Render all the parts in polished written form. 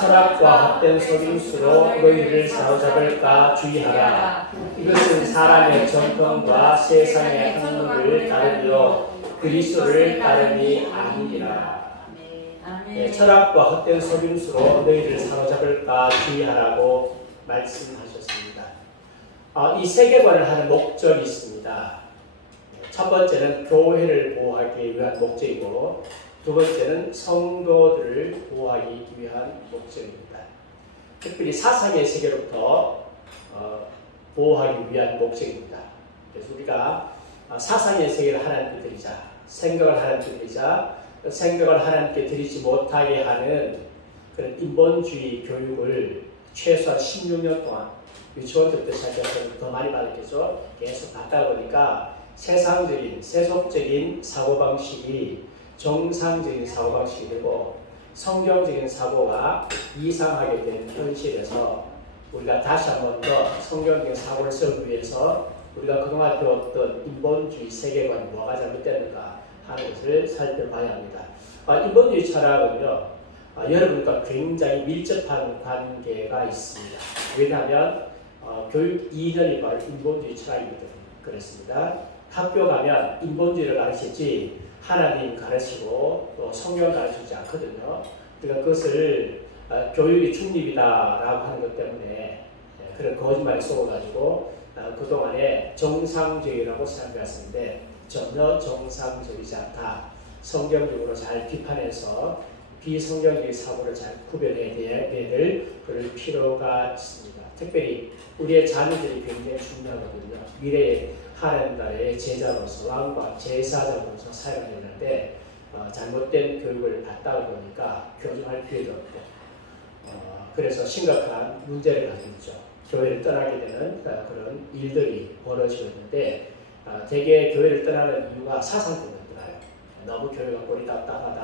철학과 헛된 속임수로 너희를 사로잡을까 주의하라. 이것은 사람의 전통과 세상의 학문을 따르며 그리스도를 따름이 아니니라. 네, 철학과 헛된 속임수로 너희를 사로잡을까 주의하라고 말씀하셨습니다. 이 세계관을 하는 목적이 있습니다. 첫 번째는 교회를 보호하기 위한 목적이고, 두 번째는 성도들을 보호하기 위한 목적입니다. 특별히 사상의 세계로부터 보호하기 위한 목적입니다. 그래서 우리가 사상의 세계를 하나님께 드리자, 생각을 하나님께 드리자, 생각을 하나님께 드리지 못하게 하는 그런 인본주의 교육을 최소한 16년 동안 유치원 때부터 시작해서 더 많이 받았겠죠. 계속 받다 보니까 세상적인, 세속적인 사고방식이 정상적인 사고방식이 되고 성경적인 사고가 이상하게 된 현실에서 우리가 다시 한 번 더 성경적인 사고를 세우기 위해서 우리가 그동안 배웠던 인본주의 세계관이 뭐가 잘못됐는가 하는 것을 살펴봐야 합니다. 인본주의 철학은요, 여러분과 굉장히 밀접한 관계가 있습니다. 왜냐하면 교육 이념이 바로 인본주의 철학이거든요. 그렇습니다. 학교 가면 인본주의를 가르치지 하나님 가르치고 또 성경 가르치지 않거든요. 그러니까 그것을 교육이 중립이다라고 하는 것 때문에 그런 거짓말에 속아가지고 그동안에 정상적이라고 생각했었는데 전혀 정상적이지 않다. 성경적으로 잘 비판해서 비성경적인 사고를 잘 구별해야 될 그럴 필요가 있습니다. 특별히 우리의 자녀들이 굉장히 중요하거든요. 미래의 하나님 나라의 제자로서 왕과 제사장으로서 사용해야 되는데 잘못된 교육을 받다 보니까 교정할 필요도 없고 그래서 심각한 문제를 가지고 있죠. 교회를 떠나게 되는 그런 일들이 벌어지고 있는데 대개 교회를 떠나는 이유가 사상 때문에 떠나요. 너무 교회가 꼬리 답답하다,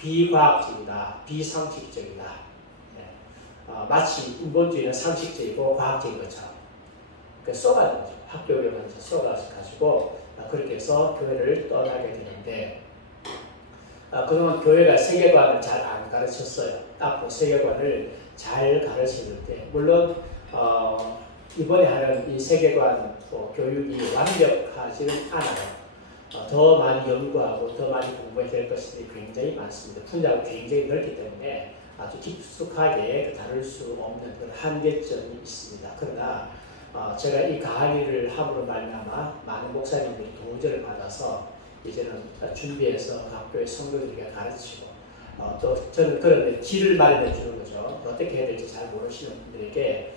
비과학적이다, 비상식적이다. 마치 인본주의는 상식적이고 과학적인 것처럼 쏘가는 거죠. 학교 교육에서 쏘가지고 그렇게 해서 교회를 떠나게 되는데 그동안 교회가 세계관을 잘 안 가르쳤어요. 앞으로 세계관을 잘 가르치는데 물론 이번에 하는 이 세계관 교육이 완벽하지는 않아요. 더 많이 연구하고 더 많이 공부해야 될 것이 굉장히 많습니다. 분야가 굉장히 넓기 때문에 아주 깊숙하게 다룰 수 없는 그런 한계점이 있습니다. 그러나 제가 이 강의를 함으로 말미암아 많은 목사님들이 도전을 받아서 이제는 준비해서 각 교회 성도들에게 가르치고 또 저는 그런 길을 마련해 주는 거죠. 어떻게 해야 될지 잘 모르시는 분들에게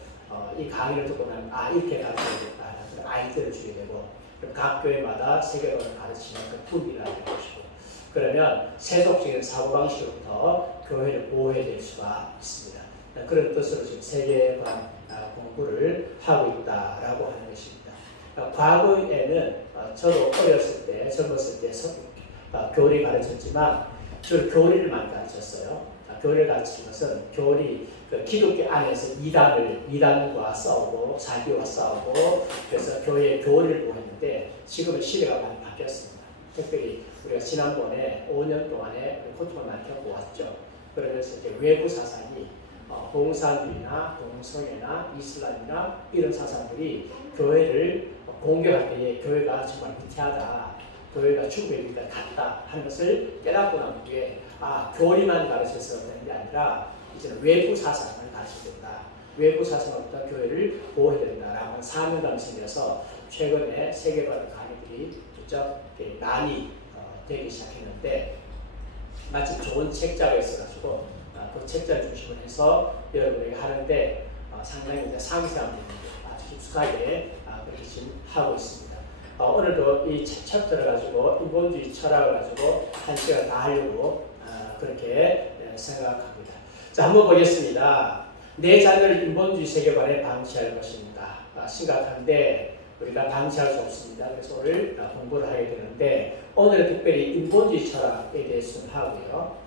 이 강의를 듣고 나면 이렇게 가르쳐야겠다는 아이디어를 주게 되고 각 교회마다 세계관을 가르치는 그 품위를 알게 되시고 그러면 세속적인 사고방식으로부터 교회를 보호해야 될 수가 있습니다. 그런 뜻으로 지금 세계관 공부를 하고 있다라고 하는 것입니다. 과거에는 저도 어렸을 때, 젊었을 때 교리 가르쳤지만 저는 교리를 많이 가르쳤어요. 교리를 가르치는 것은 교리, 기독교 안에서 이단과 싸우고 자기와 싸우고 그래서 교회의 교리를 보였는데 지금은 시대가 많이 바뀌었습니다. 특별히 우리가 지난번에 5년 동안에 고통을 많이 겪어왔죠. 그러면서 이제 외부 사상이 공산주의나 동성애나 이슬람이나 이런 사상들이 교회를 공격할 때에 교회가 정말 위태하다, 교회가 죽음의 길까지 갔다 하는 것을 깨닫고 난 후에 교리만 가르쳐서 되는 게 아니라 이제는 외부 사상을 가르쳐야 된다. 외부 사상으로부터 교회를 보호해야 된다라는 사명감이 생겨서 최근에 세계관 강의들이 직접 많이 되기 시작했는데 마침 좋은 책자가 있어가지고 그 책자를 중심으로 해서 여러분에게 하는데 상당히 이제 상세한 부분을 아주 깊숙하게 그렇게 지금 하고 있습니다. 오늘도 이 챕터를 가지고 인본주의 철학을 가지고 1시간 다 하려고 그렇게 생각합니다. 자, 한번 보겠습니다. 내 자녀를 인본주의 세계관에 방치할 것입니다. 심각한데 우리가 방치할 수 없습니다. 그래서 오늘 공부를 하게 되는데 오늘은 특별히 인본주의 철학에 대해서 하고요.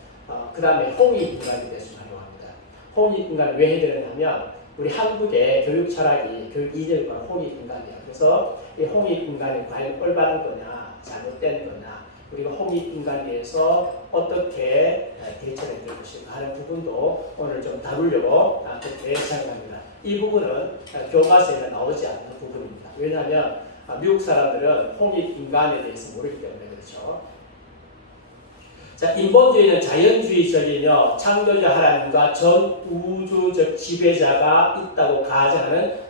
그 다음에 홍익인간에 대해서 하려고 합니다. 홍익인간을 왜 해야 되느냐면 우리 한국의 교육 철학이 교육 이념이 바로 홍익인간이에요. 그래서 이 홍익인간이 과연 올바른 거냐 잘못된 거냐 우리가 홍익인간에 대해서 어떻게 대처를 해야 될 것인가 하는 부분도 오늘 좀 다루려고 그렇게 생각합니다. 이 부분은 교과서에 나오지 않는 부분입니다. 왜냐하면 미국 사람들은 홍익인간에 대해서 모르기 때문에 그렇죠. 자, 인본주의는 자연주의적이며 창조자 하나님과 전 우주적 지배자가 있다고 가정하는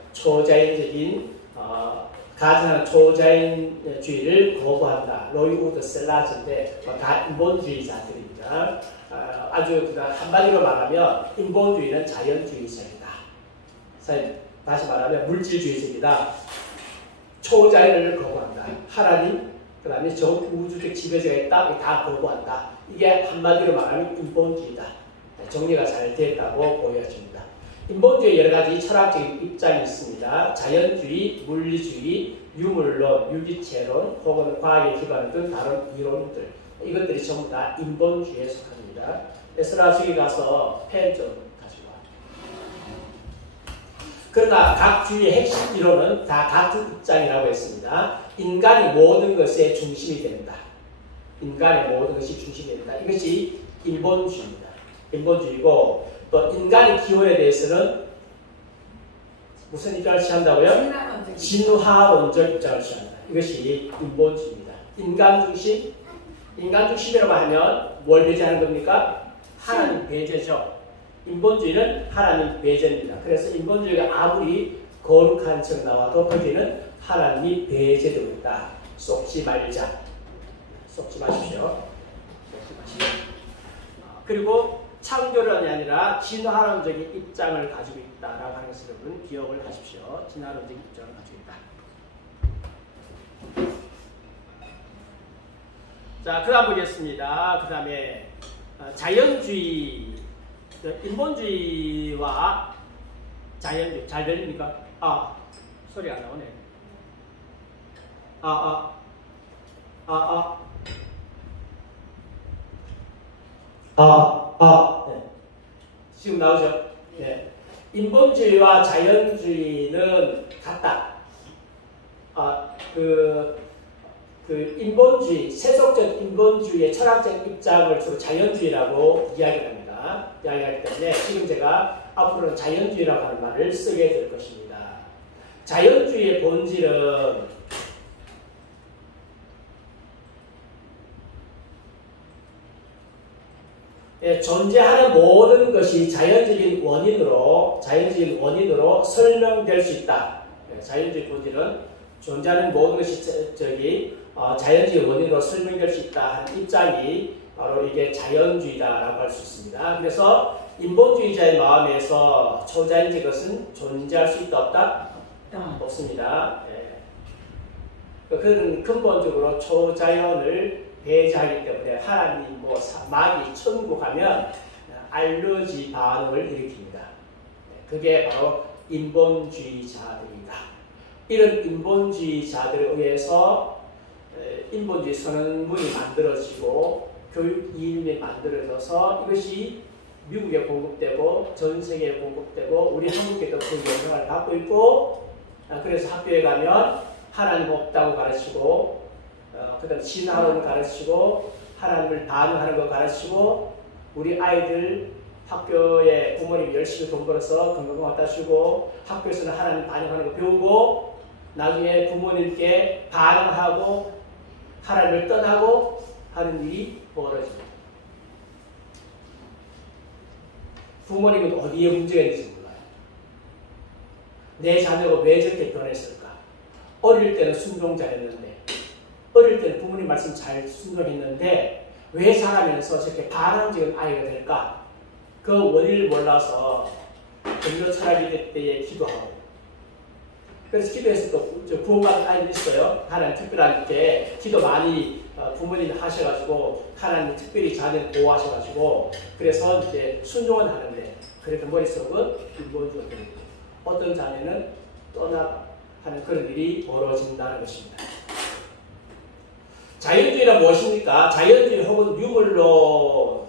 초자연주의를 거부한다. 로이 우드 셀라즈인데 다 인본주의자들입니다. 아주 한마디로 말하면 인본주의는 자연주의적이다. 다시 말하면 물질주의적이다. 초자연을 거부한다. 하나님, 그 다음에 전 우주적 지배자가 있다. 다 거부한다. 이게 한마디로 말하면 인본주의다. 정리가 잘 됐다고 보여집니다. 인본주의 여러 가지 철학적인 입장이 있습니다. 자연주의, 물리주의, 유물론, 유기체론, 혹은 과학에 기반한 등 다른 이론들. 이것들이 전부 다 인본주의에 속합니다. 에스라 저기 가서 펜 좀 가지고 와. 그러나 각 주의의 핵심 이론은 다 같은 입장이라고 했습니다. 인간이 모든 것의 중심이 된다. 인간의 모든 것이 중심이 된다. 이것이 인본주의입니다. 인본주의고 또 인간의 기원에 대해서는 무슨 입장을 취한다고요? 진화론적 입장을 취한다. 이것이 인본주의입니다. 인간 중심이라고 하면 뭘 배제하는 겁니까? 하나님 배제죠. 인본주의는 하나님 배제입니다. 그래서 인본주의가 아무리 거룩한 척 나와도 거기는 하나님이 배제되고 있다. 속지 말자. 속지 마십시오. 그리고 창조론이 아니라 진화론적인 입장을 가지고 있다라고 하는 것을 여러분 기억을 하십시오. 진화론적인 입장을 가지고 있다. 자, 그 다음 보겠습니다. 그 다음에 자연주의, 인본주의와 자연주의 잘 들립니까? 소리 안 나오네. 네. 지금 나오죠? 네. 인본주의와 자연주의는 같다. 인본주의, 세속적 인본주의의 철학적 입장을 주로 자연주의라고 이야기합니다. 이야기하기 때문에 지금 제가 앞으로는 자연주의라고 하는 말을 쓰게 될 것입니다. 자연주의의 본질은 존재하는 모든 것이 자연적인 원인으로 설명될 수 있다. 자연주의 본질은 존재하는 모든 것이 자연적인 원인으로 설명될 수 있다 하는 입장이 바로 이게 자연주의다라고 할 수 있습니다. 그래서 인본주의자의 마음에서 초자연적 것은 존재할 수 있다 없다? 없습니다. 그는 근본적으로 초자연을 배제하기 때문에 하나님, 마귀, 천국 하면 알러지 반응을 일으킵니다. 그게 바로 인본주의자들입니다. 이런 인본주의자들에 의해서 인본주의 선언문이 만들어지고 교육 이론이 만들어져서 이것이 미국에 공급되고 전 세계에 공급되고 우리 한국에도 그 영향을 받고 있고 그래서 학교에 가면 하나님 없다고 가르치고 그 다음에 진화론을 가르치고 하나님을 반응하는 거 가르치고 우리 아이들 학교에 부모님이 열심히 돈 벌어서 건강 갖다 주고 학교에서는 하나님 반응하는 거 배우고 나중에 부모님께 반응하고 하나님을 떠나고 하는 일이 벌어집니다. 부모님은 어디에 문제가 있는지 몰라요. 내 자녀가 왜 저렇게 변했을까? 어릴 때는 순종 잘했는데 어릴 때는 부모님 말씀 잘 순종했는데 왜 자라면서 저렇게 반항적인 아이가 될까? 그 원인을 몰라서 전도 철학이 될 때에 기도하고 그래서 기도해서 또 구원받은 아이들 있어요. 하나님 특별한 때 기도 많이 부모님이 하셔가지고 하나님 특별히 자녀를 보호하셔가지고 그래서 이제 순종은 하는데 그래도 머릿속은 인본주의가 되고 어떤 자녀는 떠나가 하는 그런 일이 벌어진다는 것입니다. 자연주의란 무엇입니까? 자연주의 혹은 유물론.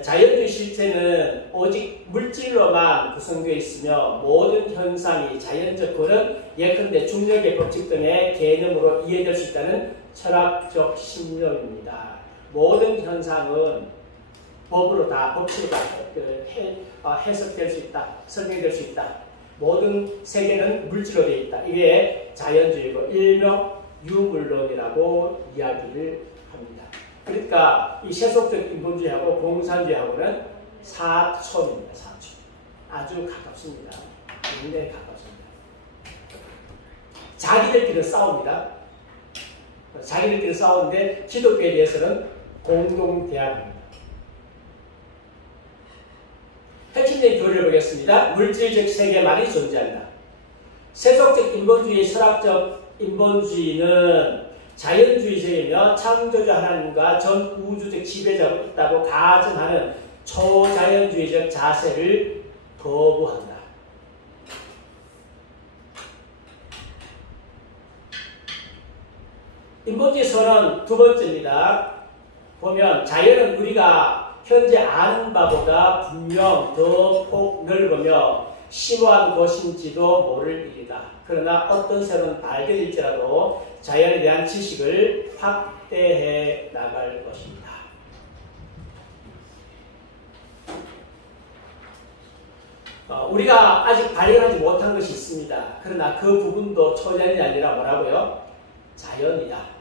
자연주의 실체는 오직 물질로만 구성되어 있으며 모든 현상이 자연적 거는 예컨대 중력의 법칙 등의 개념으로 이해될 수 있다는 철학적 신념입니다. 모든 현상은 법으로 다, 법칙으로 다 해석될 수 있다, 설명될 수 있다. 모든 세계는 물질로 되어 있다. 이게 자연주의고 일명 유물론이라고 이야기를 합니다. 그러니까 이 세속적 인본주의하고 공산주의하고는 사촌입니다. 사촌. 아주 가깝습니다. 굉장히 가깝습니다. 자기들끼리 싸웁니다. 자기들끼리 싸우는데 기독교에 대해서는 공동대항합니다. 핵심적인 교리를 보겠습니다. 물질적 세계만이 존재한다. 세속적 인본주의, 철학적 인본주의는 자연주의적이며 창조주 하나님과 전 우주적 지배자가 있다고 가정하는 초자연주의적 자세를 거부한다. 인본주의 선언 두 번째입니다. 보면 자연은 우리가 현재 아는 바보다 분명 더 폭 넓으며 심오한 것인지도 모를 일이다. 그러나 어떤 새로운 발견일지라도 자연에 대한 지식을 확대해 나갈 것입니다. 우리가 아직 발견하지 못한 것이 있습니다. 그러나 그 부분도 초자연이 아니라 뭐라고요? 자연이다.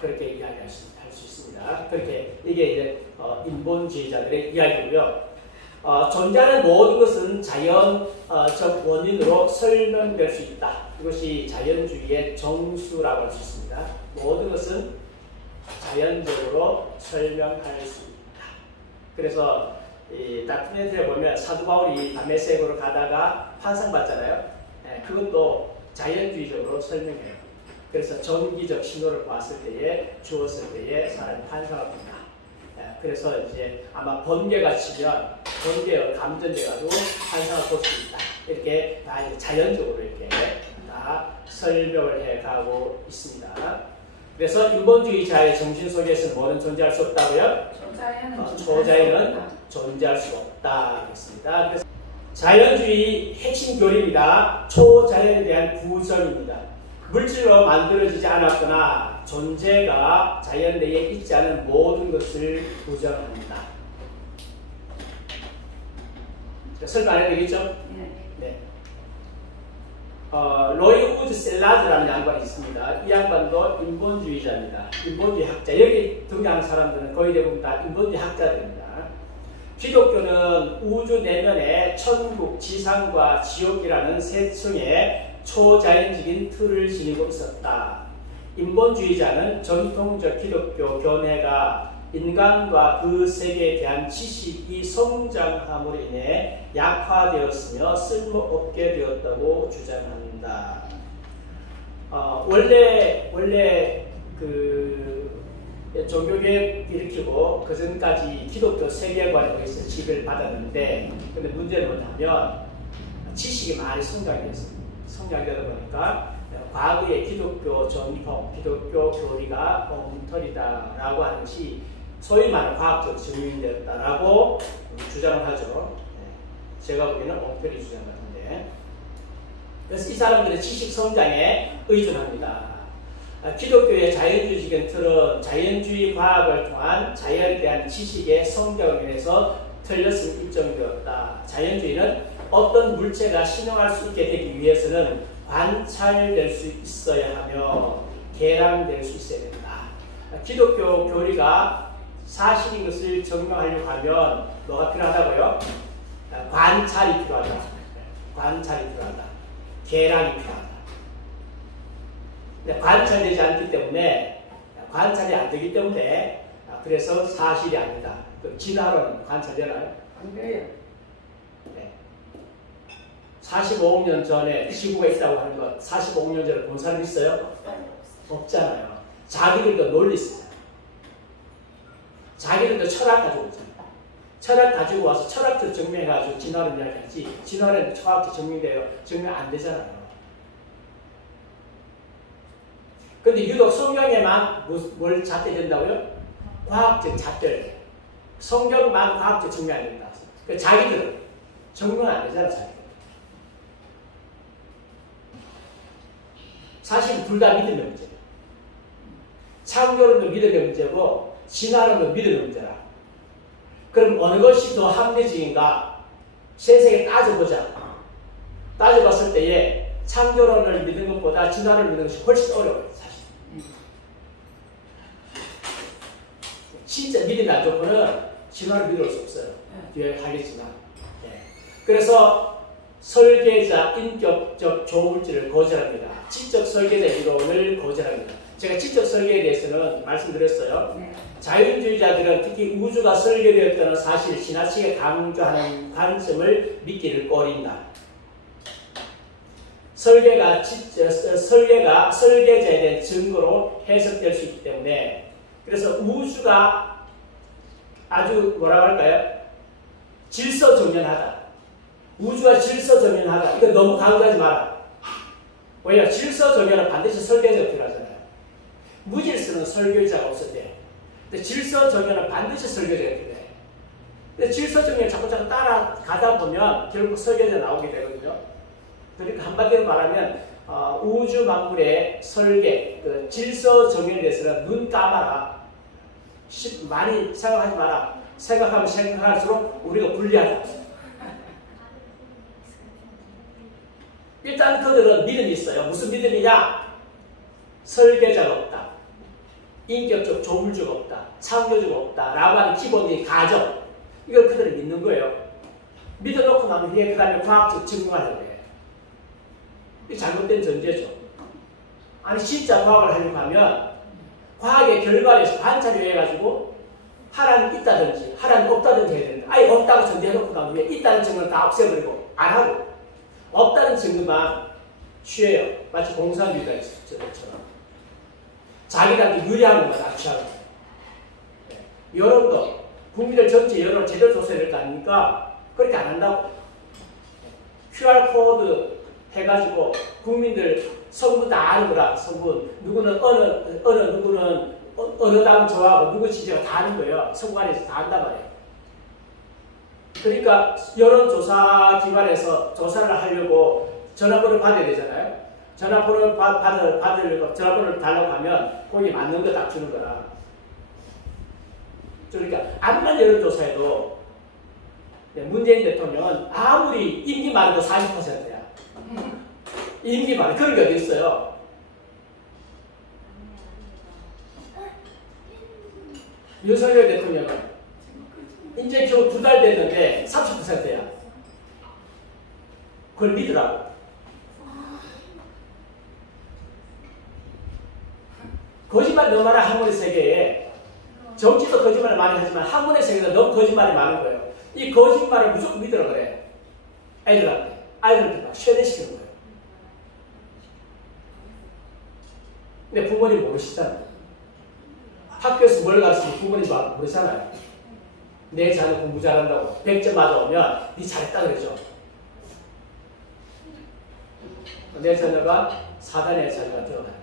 그렇게 이야기할 수 있습니다. 그렇게 이게 이제 인본주의자들의 이야기고요. 존재하는 모든 것은 자연적 원인으로 설명될 수 있다. 이것이 자연주의의 정수라고 할 수 있습니다. 모든 것은 자연적으로 설명할 수 있다. 그래서 이 다큐멘터리에 보면 사도 바울이 다메섹으로 가다가 환상받잖아요. 그것도 자연주의적으로 설명해요. 그래서 전기적 신호를 봤을 때에, 주었을 때에 사람이 환상을 본다. 그래서 이제 아마 번개가 치면 번개가 감전돼가지고 환상을 볼 수 있다. 이렇게 다 자연적으로 이렇게 다 설명을 해가고 있습니다. 그래서 인본주의자의 정신 속에서는 뭐는 존재할 수 없다고요? 초자연은 존재할 수 없다. 그랬습니다. 그래서 자연주의 핵심 교리입니다. 초자연에 대한 부정입니다. 물질로 만들어지지 않았거나 존재가 자연 내에 있지 않은 모든 것을 부정합니다. 설명 안 해도 되겠죠? 네. 로이 우드 셀라드라는 양반이 있습니다. 이 양반도 인본주의자입니다. 인본주의 학자. 여기 등장하는 사람들은 거의 대부분 다 인본주의 학자들입니다. 기독교는 우주 내면에 천국, 지상과 지옥이라는 세 층의 초자연적인 틀을 지니고 있었다. 인본주의자는 전통적 기독교 견해가 인간과 그 세계에 대한 지식이 성장함으로 인해 약화되었으며 쓸모없게 되었다고 주장합니다. 원래 그 종교개혁 일으키고 그 전까지 기독교 세계관에 의해서 지배를 받았는데, 근데 문제는 뭐냐면 지식이 많이 성장됐습니다. 성장되다 보니까 과거의 기독교 전통, 기독교 교리가 엉터리다라고 하는 것이 소위 말하는 과학적으로 증명되었다라고 주장을 하죠. 제가 보기에는 엉터리 주장 같은데. 그래서 이 사람들은 지식 성장에 의존합니다. 기독교의 자연주의적인 틀은 자연주의 과학을 통한 자연에 대한 지식의 성장을 위해서 틀렸음이 입증되었다. 자연주의는 어떤 물체가 신용할 수 있게 되기 위해서는 관찰될 수 있어야 하며 계량될 수 있어야 된다. 기독교 교리가 사실인 것을 증명하려고 하면 뭐가 필요하다고요? 관찰이 필요하다. 관찰이 필요하다. 계량이 필요하다. 관찰되지 않기 때문에, 관찰이 안 되기 때문에, 그래서 사실이 아니다. 진화론은 관찰되나요? 안 돼요. 45억 년 전에 지구가 있다고 하는 것, 45억 년 전에 본 사람 있어요? 없잖아요. 자기들도 논리 있어요. 자기들도 철학 가지고 오잖아요. 철학 가지고 와서 철학적 증명해가지고 진화론 이야기하지, 진화론 철학적 증명돼요? 증명 안 되잖아요. 근데 유독 성경에만 뭘 잣대된다고요? 과학적 잣대. 성경만 과학적 증명 안 된다. 그러니까 자기들은 증명 안 되잖아, 자기들. 사실 둘 다 믿음의 문제예요. 창조론도 믿음의 문제고 진화론도 믿음의 문제라. 그럼 어느 것이 더 합리적인가? 세상에 따져보자. 따져봤을 때에 창조론을 믿는 것보다 진화론을 믿는 것이 훨씬 어려워요. 사실. 진짜 믿음이 안 좋고는 진화를 믿을 수 없어요. 뒤에 하겠지만. 네. 그래서 설계자 인격적 조물질을 거절합니다. 지적 설계자 이론을 거절합니다. 제가 지적 설계에 대해서는 말씀드렸어요. 네. 자연주의자들은 특히 우주가 설계되었다는 사실을 지나치게 강조하는 관점을 믿기를 꺼린다. 설계가 설계자에 대한 증거로 해석될 수 있기 때문에 그래서 우주가 아주 뭐라고 할까요? 질서정연하다. 우주가 질서정연하다. 이거 너무 강조하지 마라. 왜냐? 질서정연은 반드시 설계자가 필요하잖아요. 무질서는 설계자가 없을 때. 근데 질서정연은 반드시 설계자가 필요해. 근데 질서정연을 자꾸 따라가다 보면 결국 설계자가 나오게 되거든요. 그러니까 한마디로 말하면 우주 만물의 설계, 그 질서정연에 대해서는 눈 감아라. 많이 생각하지 마라. 생각하면 생각할수록 우리가 불리하다. 일단 그들은 믿음이 있어요. 무슨 믿음이냐? 설계자가 없다. 인격적 조물주가 없다. 창조주가 없다. 라고 하는 기본적인 가정. 이걸 그들은 믿는 거예요. 믿어놓고 나면 후에 그 다음에 과학적 증명하려고 해요. 이게 잘못된 전제죠. 아니 진짜 과학을 하려고 하면 과학의 결과에서 관찰을 해가지고 하나는 있다든지 하나는 없다든지 해야 되는데 아예 없다고 전제해놓고 난 후에 있다는 증거를 다 없애버리고 안 하고 없다는 증거만 취해요. 마치 공산주의가 있었죠. 자기들한테 유리한 것만 다 취하고 네. 여론도 국민들 전체 여론 제대로 조사해야 될 거 아닙니까? 그렇게 안 한다고 QR코드 해가지고 국민들 성분 다 아는 거라. 성분 누구는 누구는 어느 당 좋아하고 누구 지지가 다 아는 거예요. 성관에서 다 안단 말이에요. 그러니까 여론조사 기관에서 조사를 하려고 전화번호 받아야 되잖아요. 전화번호 받으려고 전화번호를 달라고 하면 거기 맞는 거 딱 주는 거라. 그러니까 암만 여론조사에도 문재인 대통령은 아무리 임기 많은 거 40%야. 임기 많은 그런 게 어디 있어요. 윤석열 대통령은 이제 겨우 2달 됐는데 30%야. 그걸 믿으라고. 거짓말 너무 많아. 학문의 세계에. 정치도 거짓말을 많이 하지만 학문의 세계는 너무 거짓말이 많은 거예요. 이 거짓말을 무조건 믿으라 그래. 아이들한테 막 쉐대시키는 거예요. 근데 부모님 모르시잖아요. 학교에서 뭘 가르치면 부모님 모르잖아요. 내 자녀 공부 잘한다고 100점 맞아오면 니 잘했다 그러죠. 내 자녀가 사단의 자녀가 들어가는데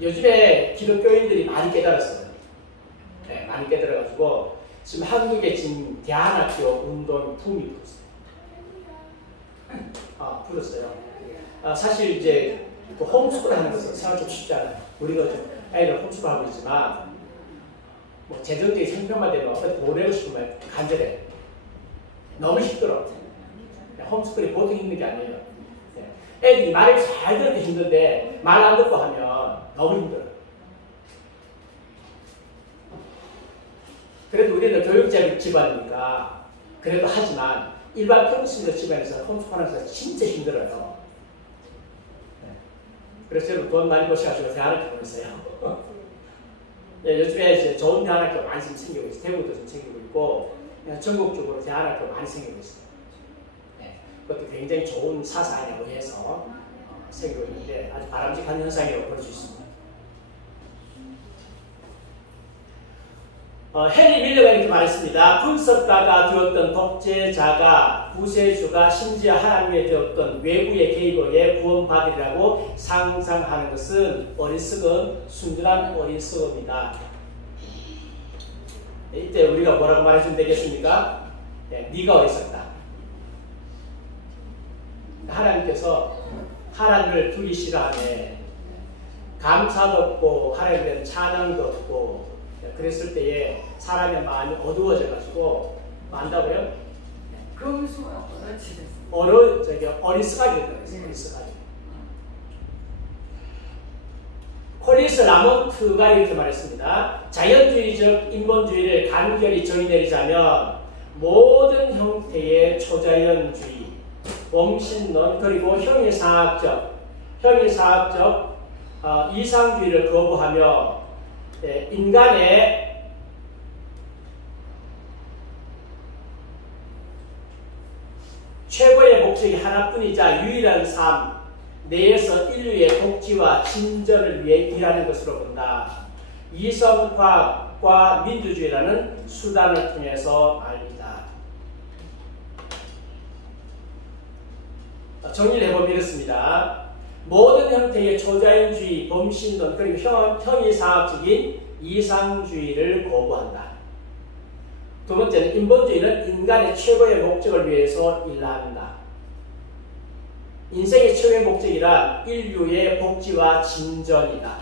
요즘에 기독교인들이 많이 깨달았어요. 네, 많이 깨달아가지고 지금 한국에 지금 대안학교 운동 붐이 불었어요. 사실 이제 그 홈스쿨 하는 것은 생각 좀 쉽지 않아요. 우리가 좀 애를 홈스쿨 하고 있지만 뭐 재정적인 형편만 되면 어디 보내고 싶으면 간절해. 너무 힘들어. 홈스쿨이 보통 힘든 게 아니에요. 애들이 말을 잘 듣는 게 힘든데 말 안 듣고 하면 너무 힘들어요. 그래도 우리는 교육자 집안이니까 그래도 하지만 일반 평신도 집안에서 홈스쿨 하면서 진짜 힘들어요. 그래서 여러분 돈 많이 버셔가지고 대안학교 보내세요. 네, 요즘에 이제 좋은 대안학교 많이 생기고 있어요. 대구도 좀 생기고 있고 전국적으로 대안학교 많이 생기고 있어요. 네, 그것도 굉장히 좋은 사상에 의해서 생기고 있는데 아주 바람직한 현상이라고 볼 수 있습니다. 헨리 밀러가 이렇게 말했습니다. 분석가가 되었던 독재자가 구세주가 심지어 하나님의 되었던 외부의 개입에 의해 구원받으리라고 상상하는 것은 어리석은 순전한 어리석음이다. 이때 우리가 뭐라고 말해주면 되겠습니까? 네, 네가 어리석다. 하나님께서 하나님을 두기 싫어하네. 감사도 없고 하나님에 대한 찬양도 없고 그랬을 때에 사람의 마음이 어두워져가지고 만다고요? 금수가 어리석어졌어. 어리석하게 된다고 했어요. 어리석하게. 콜린스 라몬트가 이렇게 말했습니다. 자연주의적 인본주의를 간결히 정의내리자면 모든 형태의 초자연주의, 범신론 그리고 형이상학적 이상주의를 거부하며 인간의 최고의 목적이 하나뿐이자 유일한 삶 내에서 인류의 복지와 진전을 위해 일하는 것으로 본다. 이성과학과 민주주의라는 수단을 통해서 말이다. 정리를 해보면 이렇습니다. 모든 형태의 초자연주의, 범신론 그리고 형이상학적인 이상주의를 거부한다. 두 번째는 인본주의는 인간의 최고의 목적을 위해서 일한다. 인생의 최고의 목적이란 인류의 복지와 진전이다.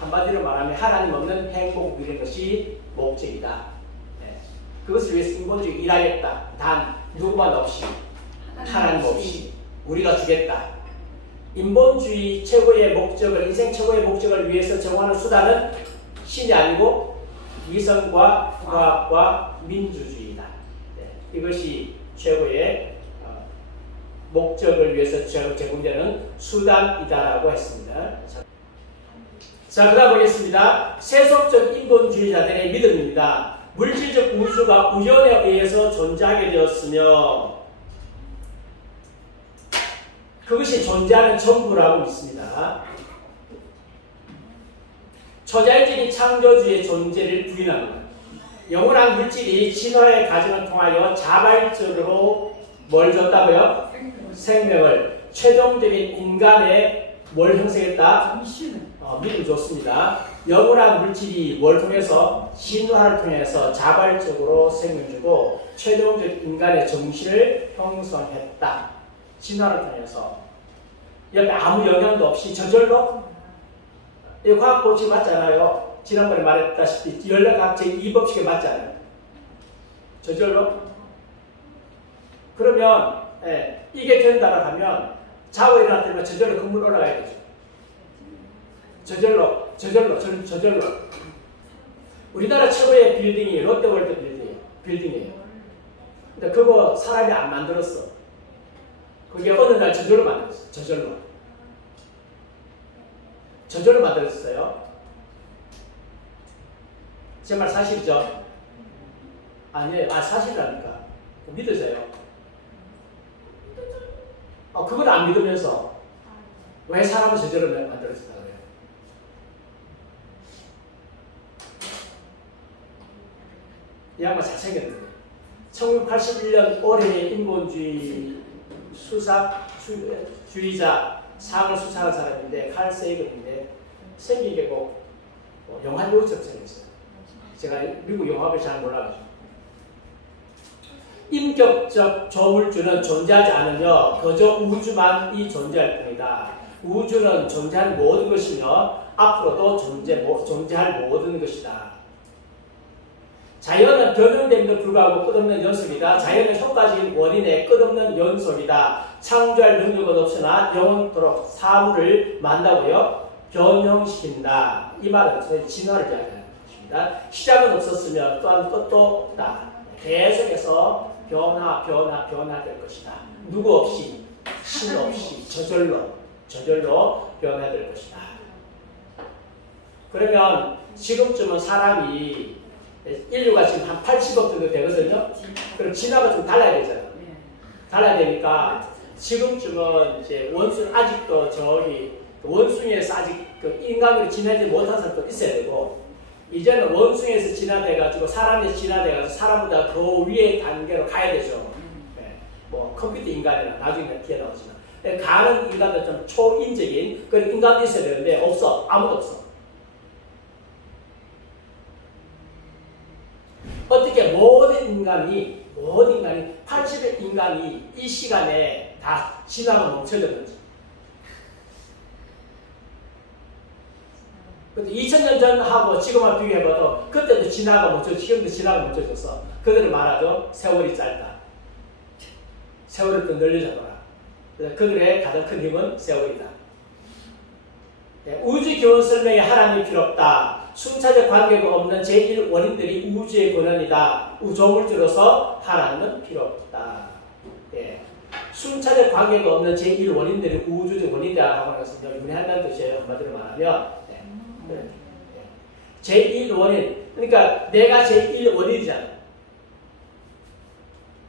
한마디로 말하면 하나님 없는 행복 누리는 것이 목적이다. 그것을 위해서 인본주의 일하겠다. 단 누구만 없이 하나님 없이 우리가 주겠다. 인본주의 최고의 목적을 인생 최고의 목적을 위해서 정하는 수단은 신이 아니고 이성과 과학과 민주주의다. 이것이 최고의 목적을 위해서 제공되는 수단이다라고 했습니다. 자, 그다음 보겠습니다. 세속적 인본주의자들의 믿음입니다. 물질적 우주가 우연에 의해서 존재하게 되었으며 그것이 존재하는 전부라고 믿습니다. 초자연적인 창조주의 존재를 부인합니다. 영원한 물질이 진화의 과정을 통하여 자발적으로 뭘 줬다고요? 생명을. 최종적인 인간의 뭘 형성했다? 믿음 좋습니다. 영원한 물질이 뭘 통해서? 진화를 통해서 자발적으로 생명 주고 최종적인 인간의 정신을 형성했다. 진화를 통해서. 옆에 아무 영향도 없이 저절로? 이 과학 법칙 맞잖아요. 지난번에 말했다시피 연락학 제2법칙에 맞잖아요. 저절로? 그러면 이게 된다고 하면 자고 일어났더니 저절로 건물 올라가야 되죠. 저절로. 우리나라 최고의 빌딩이 롯데월드 빌딩이에요. 근데 그거 사람이 안 만들었어. 그게 어느 날 저절로 만들었어. 저절로 만들었어요. 제 말 사실이죠? 아니에요. 사실이라니까. 믿으세요. 그걸 안 믿으면서 왜 사람을 저절로 만들었을까 그래요? 이 양반 잘생겼는데 1981년 올해의 인본주의 주의자 상을 수상한 사람인데 칼 세이건인데 생긴 게 꼭 영화 배우처럼 생겼어요. 제가 미국 영화를 잘 몰라가지고. 인격적 조물주는 존재하지 않으며 그저 우주만이 존재할 뿐이다. 우주는 존재할 모든 것이며 앞으로도 존재할 모든 것이다. 자연은 변형됨에도 불구하고 끝없는 연속이다. 자연은 효과적인 원인의 끝없는 연속이다. 창조할 능력은 없으나 영원토록 사물을 만다고요? 변형시킨다. 이 말은 진화를 이야기하는 것입니다. 시작은 없었으며 또한 끝도 없다. 계속해서 변화될 것이다. 누구 없이, 신 없이 저절로 변화될 것이다. 그러면 지금쯤은 사람이 인류가 지금 한 80억 정도 되거든요. 그럼 진화가 좀 달라야 되잖아요. 달라야 되니까 지금쯤은 이제 원숭이 아직도 원숭이에서 아직 인간으로 진화하지 못한 사람도 있어야 되고 이제는 원숭이에서 진화돼가지고 사람에서 진화돼가지고 사람보다 더 위의 단계로 가야 되죠. 뭐 컴퓨터 인간이나 나중에 뒤에 나오지만 가는 인간들 좀 초인적인 그런 인간도 있어야 되는데 없어. 아무도 없어. 어떻게 모든 인간이 80의 인간이 이 시간에 다 진화가 멈춰졌는지 근데 2000년 전하고 지금하고 비교해봐도 그때도 지나가 못 줘, 지금도 지나가 못 줘서 그들은 말하죠. 세월이 짧다. 세월을 또 늘려줘라. 그들의 가장 큰 힘은 세월이다. 우주 기원 설명에 하나님이 필요 없다. 순차적 관계가 없는 제1 원인들이 우주의 근원이다. 우주물질로서 하나님은 필요 없다. 예. 순차적 관계가 없는 제1 원인들이 우주적 원인이라고 하는 것은 유리한다는 뜻이에요. 한마디로 말하면. 예. 제1 원인. 그러니까 내가 제1 원인이잖아.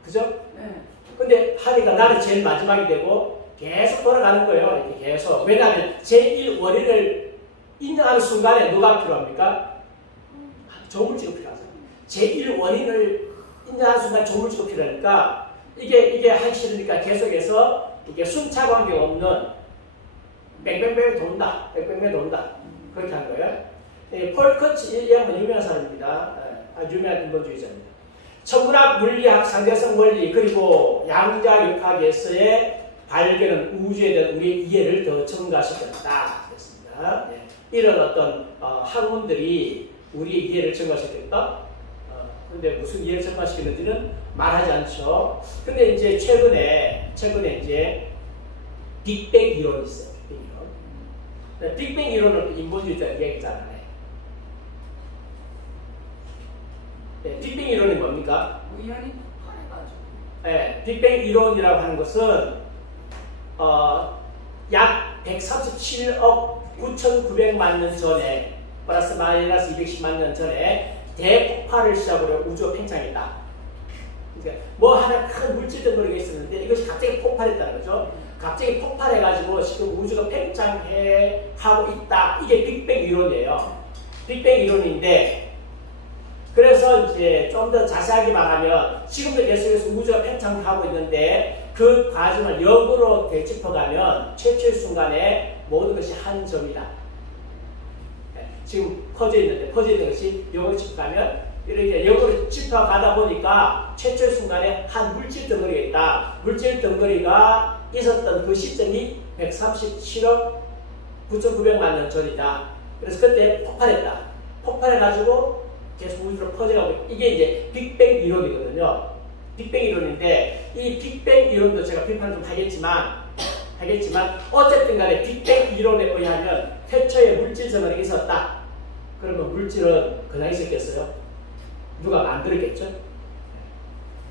그죠? 네. 근데 하니까 나는 제일 마지막이 되고 계속 돌아가는 거예요. 이렇게 계속. 왜냐하면 제1 원인을 인정하는 순간에 누가 필요합니까? 조물주가 필요하죠. 제1 원인을 인정하는 순간 조물주가 필요하니까 이게 하기 싫으니까 계속해서 이게 순차 관계가 없는 뺑뺑뺑 돈다. 뺑뺑뺑 돈다. 그렇게 한 거예요. 폴 커츠 이 양반 유명한 사람입니다. 아주 유명한 인본주의자입니다. 천문학, 물리학, 상대성 원리 그리고 양자역학에서의 발견은 우주에 대한 우리의 이해를 더 증가시켰다. 그랬습니다. 네. 이런 어떤 학문들이 우리의 이해를 증가시켰다. 근데 무슨 이해를 증가시켰는지는 말하지 않죠. 근데 이제 최근에 이제 빅뱅 이론이 있어요. 빅뱅 이론. 네, 빅뱅 이론을 인본주의자가 얘기 잘 안 해요. 네, 빅뱅 이론이 뭡니까? 우연히 폭발해가지고. 네, 빅뱅 이론이라고 하는 것은 약 137억 9,900만 년 전에 플러스 마이너스 210만 년 전에 대폭발을 시작으로 우주가 팽창했다. 그러니까 뭐 하나 큰 물질 덩어리가 있었는데 이것이 갑자기 폭발했다는 거죠. 갑자기 폭발해가지고 지금 우주가 팽창하고 있다. 이게 빅뱅 이론이에요. 빅뱅 이론인데 그래서 이제 좀 더 자세하게 말하면 지금도 계속해서 우주가 팽창하고 있는데 그 과정을 역으로 되짚어가면 최초의 순간에 모든 것이 한 점이다. 지금 퍼져 있는 것이 역으로 짚어가면 이렇게 역으로 짚어가다 보니까 최초의 순간에 한 물질 덩어리가 있다. 물질 덩어리가 있었던 그 시점이 137억 9,900만 년 전이다. 그래서 그때 폭발했다. 폭발해가지고 계속 우주로 퍼져가고 이게 이제 빅뱅 이론이거든요. 빅뱅 이론인데 이 빅뱅 이론도 제가 비판을 좀 하겠지만 어쨌든 간에 빅뱅 이론에 의하면 태초에 물질 전환이 있었다. 그러면 물질은 그냥 있었겠어요? 누가 만들었겠죠?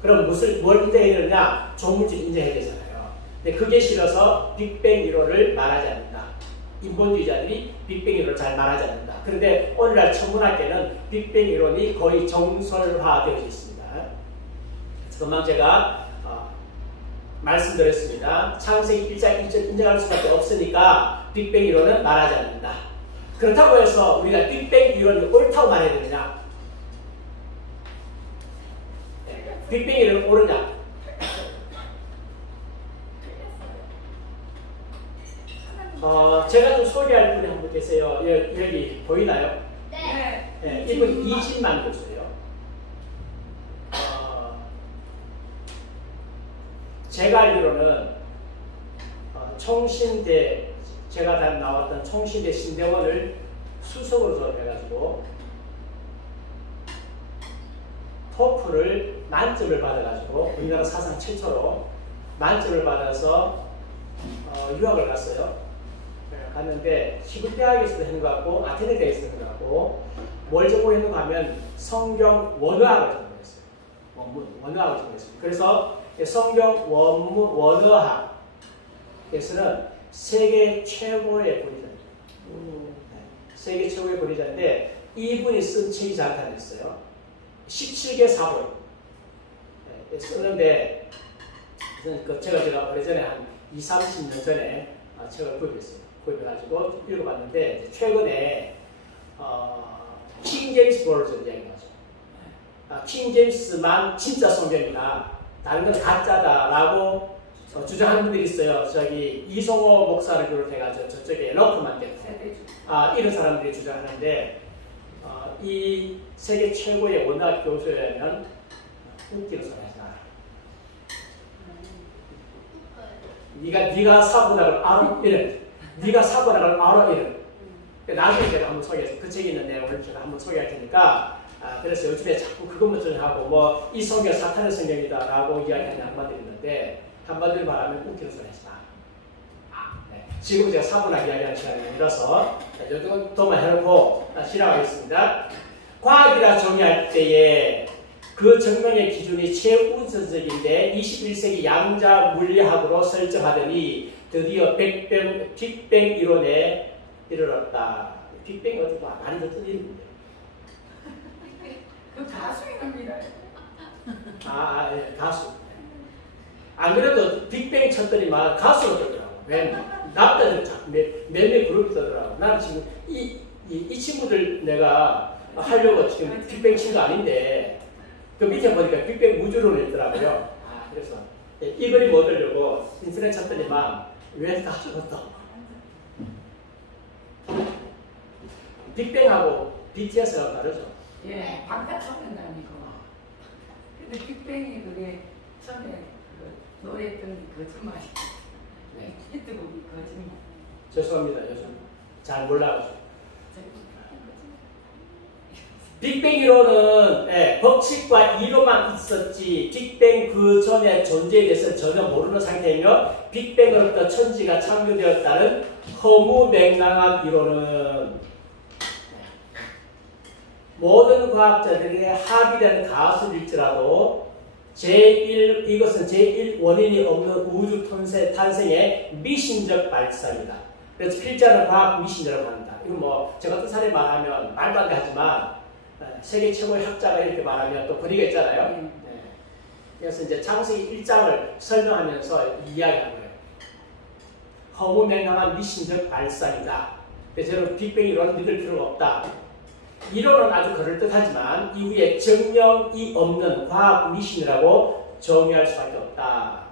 그럼 뭘 인정해야 되느냐? 조물질 인정해야 되잖아요. 근데 그게 싫어서 빅뱅 이론을 말하지 않는다. 인본주의자들이 빅뱅 이론을 잘 말하지 않는다. 그런데 오늘날 천문학계는 빅뱅 이론이 거의 정설화되어 있습니다. 금방 제가 말씀드렸습니다. 창세기 1장 1절 인정할 수밖에 없으니까 빅뱅 이론은 말하지 않는다. 그렇다고 해서 우리가 빅뱅 이론이 옳다고 말해야 되느냐? 빅뱅 이론은 옳으냐? 제가 좀 소개할 분이 한 분 계세요. 여기 보이나요? 네. 네, 이분 이진만 교수예요. 제가 알기로는 총신대 제가 다 나왔던 총신대 신대원을 수석으로 졸업해가지고 토플을 만점을 받아가지고 우리나라 사상 최초로 만점을 받아서 유학을 갔어요. 갔는데 시국대학에서도 했는 것 같고 아테네 대학에서도 했는 것 같고 뭘 전공했는가 하면 성경 원어학을 전공했어요. 원어학을 전공했습니다. 그래서 성경 원문 원어학에서는 세계 최고의 권위자입니다. 세계 최고의 권위자인데 이분이 쓴 책이 장탄했어요. 17개 사본 쓰는데 제가 오래전에 한 20-30년 전에 책을 구입했어요. 구입해가지고 읽어봤는데 최근에 킹 제임스 버전 얘기하죠. 킹 제임스만 진짜 성경이다. 다른 건 가짜다라고 주장하는 분들이 있어요. 저기 이송호 목사를 비롯해가지고 저쪽에 러프만 때문에 이런 사람들이 주장하는데 이 세계 최고의 원어학 교수라면 웃기는 소리 하지 마라. 네가 사고나를 알아 이런. 네가 사고나를 알아 이런. 나중에 제가 한번 소개해서 그 책에 있는 내용을 제가 한번 소개할 테니까 그래서 요즘에 자꾸 그것만 하고 뭐 이 성경 사탄의 성경이다라고 이야기하는 양반들이 있는데 한마디로 말하면 웃기는 소리 하지 마. 네. 지금 제가 사분하게 이야기하는 시간이 아니라서 이 정도만 해놓고 시작하겠습니다. 과학이라 정의할 때에 그 증명의 기준이 최우선적인데 21세기 양자 물리학으로 설정하더니 드디어 빅뱅 이론에 이르렀다. 빅뱅이 어떻게 많이 듣던 이름인데. 그 가수 이름이라. 예, 가수. 안 그래도 빅뱅 쳤더니만 가수로 뜨더라고. 왜? 남자들 몇몇 그룹이 뜨더라고. 나는 지금 이 친구들 내가 하려고 지금 빅뱅 친 거 아닌데 그 밑에 보니까 빅뱅 우주론이 있더라고요. 그래서 이 그림 얻으려고 인터넷 쳤더니만 왜 가수로 떠? 빅뱅하고 BTS가 다르죠? 예, 방탄소년단 아니고. 근데 빅뱅이 그게 처음에 그 노래했던 거짓말이. 네. 히트곡이 거짓말. 죄송합니다. 요즘 잘 몰라가지고. 빅뱅 이론은 법칙과 이론만 있었지 빅뱅 그 전에 존재에 대해서 전혀 모르는 상태이며 빅뱅으로부터 천지가 창조되었다는 허무맹랑한 이론은 모든 과학자들의 합의된 가설일지라도 이것은 제1 원인이 없는 우주 탄생의 미신적 발상이다. 그래서 필자는 과학 미신이라고 합니다. 이건 뭐 저 같은 사람이 말하면 말도 안 되지만 세계 최고의 학자가 이렇게 말하면 또 거리가 있잖아요. 네. 그래서 이제 창세기 1장을 설명하면서 이야기하는 거예요. 허무맹랑한 미신적 발상이다. 그래서 저는 빅뱅 이론은 믿을 필요가 없다. 이론은 아주 그럴듯하지만 이후에 정령이 없는 과학 미신이라고 정의할 수밖에 없다.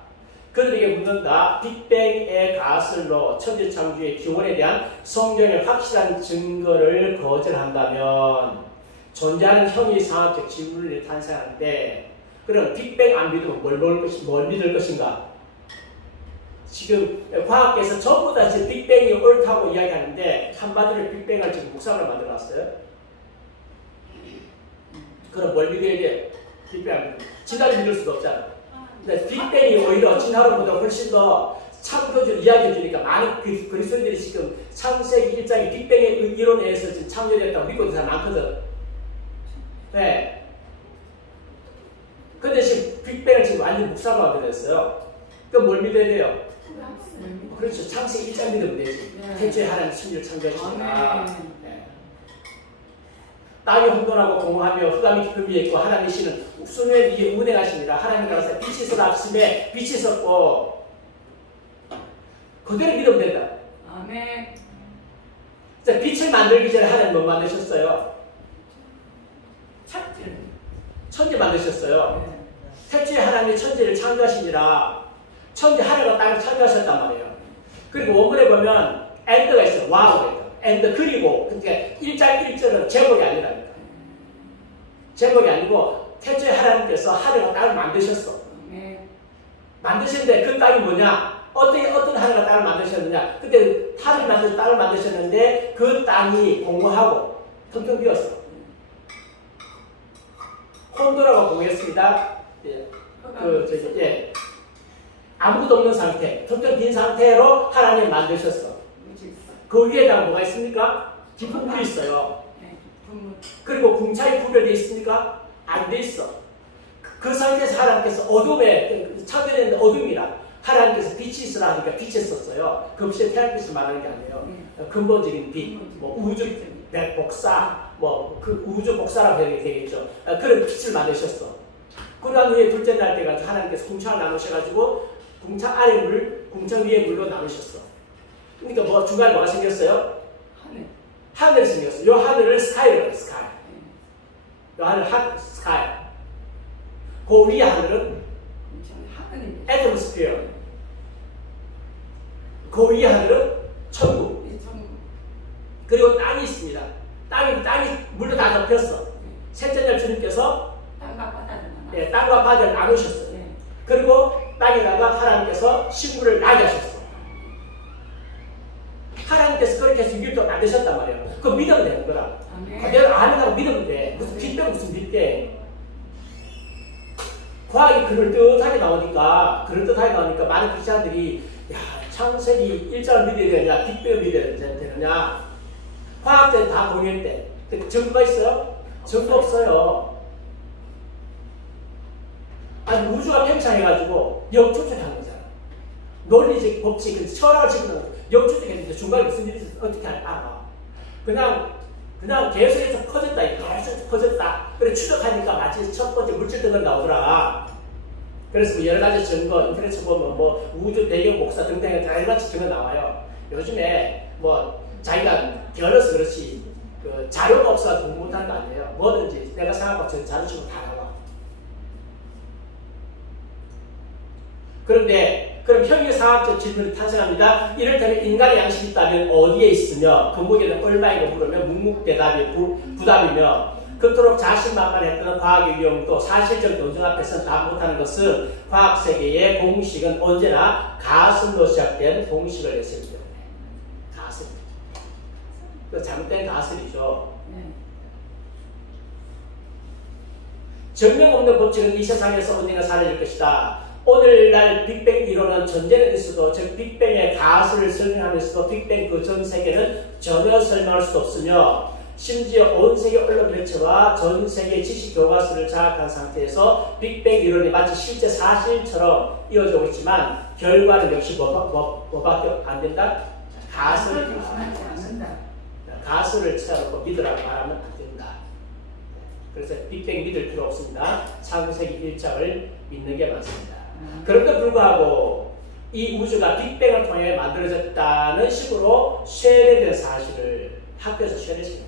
그들에게 묻는다. 빅뱅의 가설로 천지창조의 기원에 대한 성경의 확실한 증거를 거절한다면 존재하는 형이상학적 지구를 탄생하는데 그럼 빅뱅 안 믿으면 뭘 믿을 것인가? 지금 과학계에서 전부 다 지금 빅뱅이 옳다고 이야기하는데 한마디로 빅뱅을 지금 묵상을 만들어놨어요. 그럼 뭘 믿어야 돼요? 빅뱅 안 믿으면 진화를 믿을 수도 없잖아. 근데 빅뱅이 오히려 진화론보다 훨씬 더 창조주를 이야기해 주니까 많은 그리스도인들이 지금 창세기 1장에 빅뱅의 이론에 의해서 지금 창조됐다고 믿고 있는 사람 많거든. 네. 근데 지금 빅뱅을 지금 완전 묵상하게 됐어요. 그럼 뭘 믿어야 돼요? 그렇죠. 창세기 1장 믿으면 되지. 태초에 하나님 신비를 창조하시구나. 네. 땅이 혼돈하고 공허하며 흑암이 깊은 위에 있고 하나님의 신은 수면 위에 운행하십니다. 하나님 가라사 빛이 있어 아침에 빛이 있었고 그대로 믿으면 된다. 아멘. 자, 빛을 만들기 전에 하나님 뭐 만드셨어요? 천지 만드셨어요. 태초에 하나님이 천지를 창조하시니라 천지 하늘과 땅을 창조하셨단 말이에요. 그리고 원문에 보면 and가 있어요. 와우가 있어요. and 그리고 그러니까 1장 1절은 제목이 아니라니까. 제목이 아니고 태초에 하나님께서 하늘과 땅을 만드셨어. 만드셨는데 그 땅이 뭐냐? 어떤 하늘과 땅을 만드셨느냐? 그때 땅을 만드셨는데 그 땅이 공허하고 텅텅 비었어. 혼돈하고 공허했습니다. 아무것도 없는 상태, 텅텅 빈 상태로 하나님 만드셨어. 그 위에다가 뭐가 있습니까? 깊은 물이 있어요. 그리고 궁창이 구별되어 있습니까? 안 돼 있어. 그 상태에서 하나님께서 어둠에 창조된 어둠이라 하나님께서 빛이 있으라 하니까 빛이 있었어요. 그 없이 태양빛을 말하는 게 아니에요. 근본적인 빛, 뭐 우주 복사, 뭐 그 우주 복사라고 해야 되겠죠. 그런 빛을 만드셨어. 그러한 후에 둘째 날 때가 하나님께서 궁창을 나누셔가지고 궁창 아래 물, 궁창 위에 물로 나누셨어. 그러니까 뭐 중간에 뭐가 생겼어요? 하늘이 생겼어. 요 하늘을 스카이로 해요. 스카이. 요 하늘 스카이. 그 위에 하늘은 애트모스피어. 그 위에 하늘은 천국. 그리고 땅이 있습니다. 땅이 물로 다 덮였어. 셋째 날 주님께서 땅과 바다를 나누셨어요. 그리고 땅에다가 하나님께서 식물을 나게 하셨어. 하나님께서 그렇게 해서 유기를 또 만드셨단 말이에요. 그거 믿으면 되는 거라. 그대로 아멘하고 믿으면 돼. 무슨 빅뱅 무슨 빅뱅. 과학이 그럴듯하게 나오니까 많은 크리스찬들이 야 창세기 1장을 믿어야 되느냐 빅뱅을 믿어야 되느냐 과학자는 다 동의했대. 근데 증거가 있어요? 증거 없어요. 아니 우주가 팽창해가지고 역추적한 거잖아. 논리적 법칙, 철학을 집어넣는 거 역추적했는데 중간에 무슨 일이 있어서 어떻게 알아? 그냥 계속해서 커졌다. 계속 커졌다. 그래 추적하니까 마치 첫 번째 물질 등은 나오더라. 그래서 여러 가지 증거, 인터넷에 보면 뭐 우주 배경 목사 등등의 여러 가지 증거 나와요. 요즘에 뭐 자기가 결어서 그렇지 그 자료가 없어서 공부 못하는 거 아니에요. 뭐든지 내가 생각하고 저 자료 치고 다 나와. 그런데 그럼 형이상학적 질문이 탄생합니다. 이를테면 인간의 양식이 있다면 어디에 있으며 근무에는 얼마이고 물으면 묵묵대답이 부답이며 그토록 자신만만했던 과학의 위험도 사실적 논증 앞에서는 답 못하는 것은 과학세계의 공식은 언제나 가설로 시작된 공식을 냈기 때문에 가설. 그 잘못된 가설이죠. 증명 없는 법칙은 이 세상에서 언젠가 사라질 것이다. 오늘날 빅뱅 이론은 전제는 있어도 즉 빅뱅의 가설을 설명하면서도 빅뱅 그 전 세계는 전혀 설명할 수 없으며 심지어 온 세계 언론 매체와 전 세계 지식 교과서를 장악한 상태에서 빅뱅 이론이 마치 실제 사실처럼 이어지고 있지만 결과는 역시 뭐밖에 안 된다? 가설을 찾아놓고 믿으라고 말하면 안 된다. 그래서 빅뱅 믿을 필요 없습니다. 창세기 1장을 믿는 게 맞습니다. 그럼에도 불구하고 이 우주가 빅뱅을 통해 만들어졌다는 식으로 쉐레된 사실을 학교에서 쉐레시킵니다.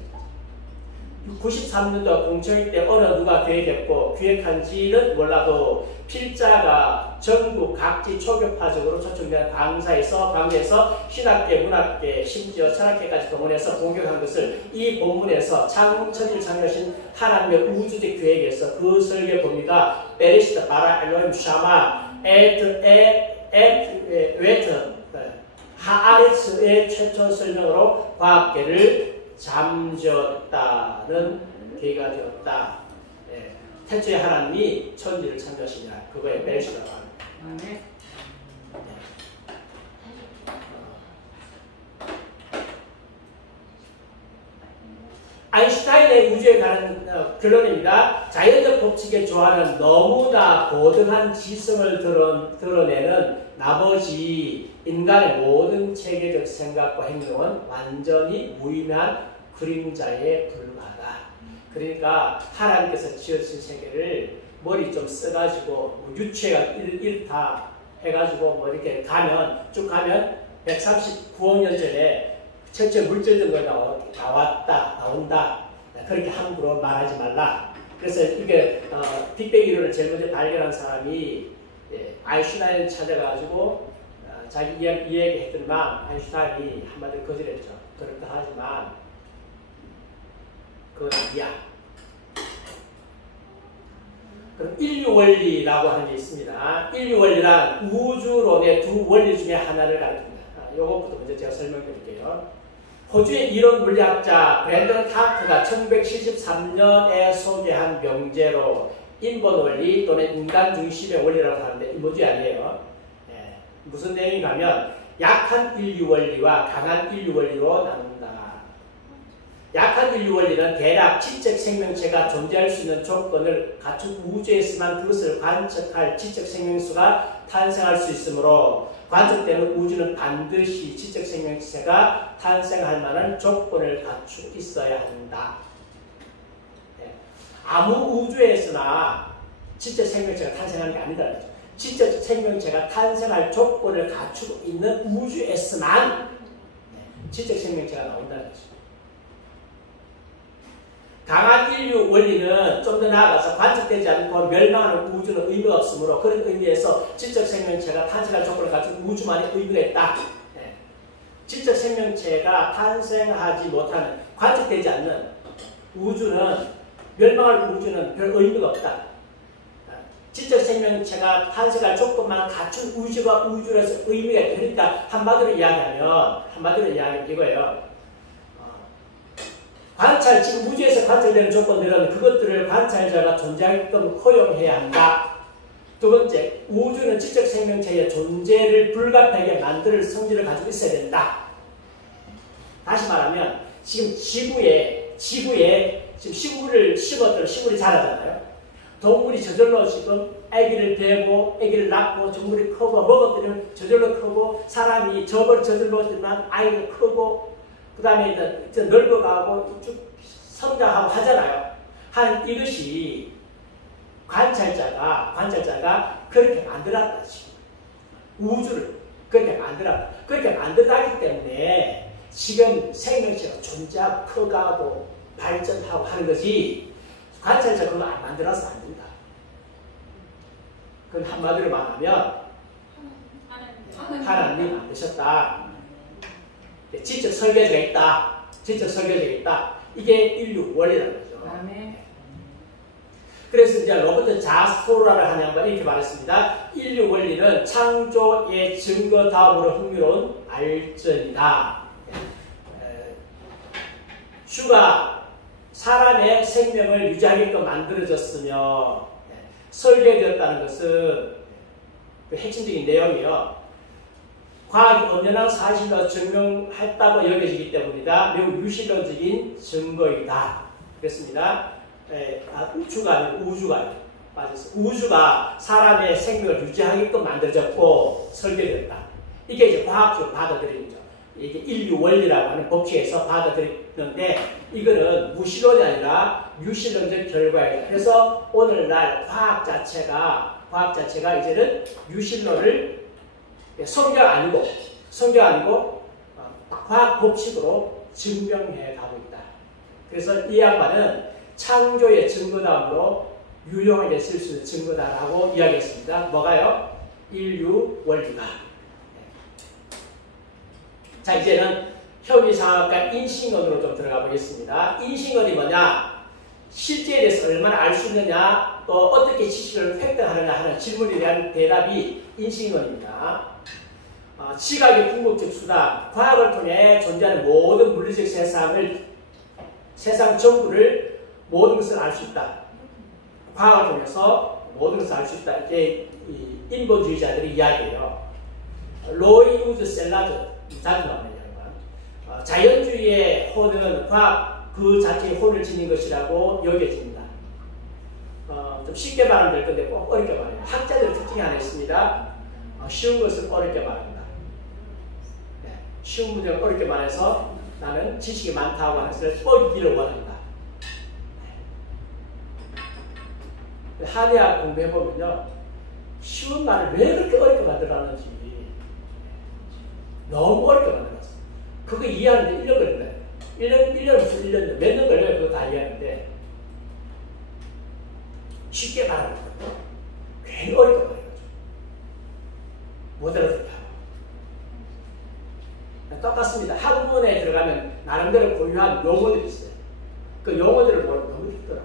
93년도 공청회 때 어느 누가 계획했고 기획한지는 몰라도 필자가 전국 각지 초교파적으로 초청된 강좌에서 신학계, 문학계, 심지어 철학계까지 동원해서 공격한 것을 이 본문에서 천지를 창조하신 하나님의 우주적 계획에서 그 설계 범위가 베레시트 바라 엘로힘 샤마 웨트 하아레츠의 최초 설명으로 과학계를 잠재웠다는 계기가 되었다. 예. 태초에 하나님이 천지를 창조하시냐 그거에 베레시트라고 합니다. 네. 아인슈타인의 우주에 관한 결론입니다. 자연적 법칙에 좋아하는 너무나 고등한 지성을 드러내는 나머지 인간의 모든 체계적 생각과 행동은 완전히 무의미한 그림자에 불과하다. 그러니까 하나님께서 지으신 세계를 머리 좀 써가지고 뭐 유체가 이렇다 해가지고 뭐 이렇게 쭉 가면 139억 년 전에 최초의 물질 등급이 나온다. 그렇게 함부로 말하지 말라. 그래서 이게 빅뱅 이론을 제일 먼저 발견한 사람이 아인슈타인 찾아가지고 자기 이야기했더니만 아인슈타인이 한마디로 거절했죠. 그렇다 하지만 그건 아니야. 그럼 인류원리라고 하는 게 있습니다. 인류원리란 우주론의 두 원리 중에 하나를 가르칩니다. 요것부터 먼저 제가 설명드릴게요. 호주의 이론 물리학자 브랜던 카트가 1973년에 소개한 명제로 인본 원리 또는 인간 중심의 원리라고 하는데 인본주의 아니에요. 예. 무슨 내용인가 하면 약한 인류 원리와 강한 인류 원리로 나눈다. 약한 인류 원리는 대략 지적 생명체가 존재할 수 있는 조건을 갖춘 우주에서만 그것을 관측할 지적 생명수가 탄생할 수 있으므로 관측되는 우주는 반드시 지적 생명체가 탄생할 만한 조건을 갖추고 있어야 한다. 네. 아무 우주에서나 지적 생명체가 탄생하는 게 아니다. 지적 생명체가 탄생할 조건을 갖추고 있는 우주에서만 지적 생명체가 나온다는 거죠. 강한 인류 원리는 좀 더 나아가서 관측되지 않고 멸망하는 우주는 의미가 없으므로 그런 의미에서 지적 생명체가 탄생할 조건을 갖춘 우주만이 의미가 있다. 네. 지적 생명체가 탄생하지 못하는 관측되지 않는 우주는 멸망할 우주는 별 의미가 없다. 지적 생명체가 탄생할 조건만 갖춘 우주가 우주라서 의미가 있다. 그러니까 한마디로 이야기하면 이거예요. 지금 우주에서 관찰되는 조건들은 그것들을 관찰자가 존재하게끔 허용해야 한다. 두 번째, 우주는 지적 생명체의 존재를 불가피하게 만들 성질을 가지고 있어야 된다. 다시 말하면 지금 지구에 지금 식물이 자라잖아요. 동물이 저절로 지금 아기를 베고 아기를 낳고 동물이 크고 먹어들이면 저절로 크고 사람이 저절로 하지만 아이가 크고 그 다음에 이제 늙어가고 쭉 성장하고 하잖아요. 이것이 관찰자가 그렇게 만들었다. 지금 우주를 그렇게 만들었다. 그렇게 만들었기 때문에 지금 생명체가 존재하고 커가고 발전하고 하는 거지 관찰자가 그거 안 만들어서 안 된다. 그건 한마디로 말하면 하나님 만드셨다. 지적 설계자가 있다. 이게 인류 원리라는 거죠. 그래서 이제 로버트 자스토라를 한 양반이 이렇게 말했습니다. 인류 원리는 창조의 증거 다음으로 흥미로운 발전이다. 슈가 사람의 생명을 유지하게끔 만들어졌으며 설계되었다는 것은 그 핵심적인 내용이요. 과학이 엄연한 사실로 증명했다고 여겨지기 때문이다. 매우 유실론적인 증거이다. 그렇습니다. 우주가 아니고 우주가 빠졌어. 우주가 사람의 생명을 유지하게끔 만들어졌고 설계되었다. 이게 이제 과학적으로 받아들이는 거죠. 이게 인류 원리라고 하는 법칙에서 받아들이는데 이거는 무실론이 아니라 유실론적 결과이다. 그래서 오늘날 과학 자체가 이제는 유실론을 성경 아니고 과학 법칙으로 증명해 가고 있다. 그래서 이 양반은 창조의 증거다음으로 유용하게 쓸 수 있는 증거다라고 이야기했습니다. 뭐가요? 인류 원리가. 자, 이제는 현위상학과 인식론으로 좀 들어가 보겠습니다. 인식론이 뭐냐? 실제에 대해서 얼마나 알 수 있느냐, 또 어떻게 지식을 획득하느냐 하는 질문에 대한 대답이 인식론입니다. 지각의 궁극적 수단, 과학을 통해 존재하는 모든 물리적 세상 전부를 모든 것을 알 수 있다. 과학을 통해서 모든 것을 알 수 있다. 이게 인본주의자들의 이야기예요. 로이 우즈 셀라드, 자주 나오는 양반. 자연주의의 혼은 과학 그 자체의 혼을 지닌 것이라고 여겨집니다. 좀 쉽게 말하면 될 건데 꼭 어렵게 말해요. 학자들의 특징이 하나 있습니다. 쉬운 것을 어렵게 말합니다. 쉬운 문제를 어렵게 말해서 나는 지식이 많다고 하는 것을 뻗기를 원한다. 한의학 공부해보면요. 쉬운 말을 왜 그렇게 어렵게 만들어놨는지 너무 어렵게 만들었어. 그거 이해하는데 1년 걸린다. 1년 무슨 1년, 몇 년 걸려요. 그거 다 이해하는데 쉽게 말하는 거예요. 괜히 어렵게 말해가지고 못 알아듣게 하고. 똑같습니다. 학문에 들어가면 나름대로 고유한 용어들이 있어요. 그 용어들을 모르면 너무 힘들어요.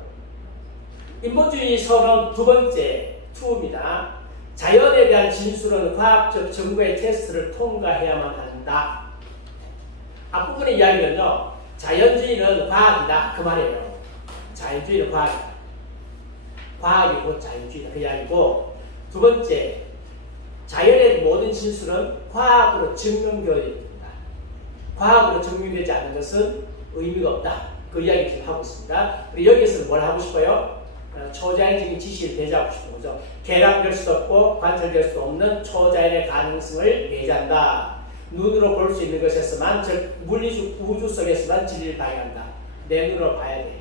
인본주의 선언 두 번째, 2입니다. 자연에 대한 진술은 과학적 증거의 테스트를 통과해야만 한다. 앞부분의 이야기는요, 자연주의는 과학이다. 그 말이에요. 자연주의는 과학이다. 과학이 곧 자연주의다. 그 이야기고, 두 번째, 자연의 모든 진술은 과학으로 증명되어야 됩니다. 과학으로 증명되지 않는 것은 의미가 없다. 그 이야기를 지금 하고 있습니다. 그리고 여기에서는 뭘 하고 싶어요? 초자연적인 지식을 배제하고 싶은 거죠. 계량될 수도 없고 관찰될 수 없는 초자연의 가능성을 배제한다. 눈으로 볼 수 있는 것에서만, 즉 물리적 우주 속에서만 진리를 발견한다. 내 눈으로 봐야 돼.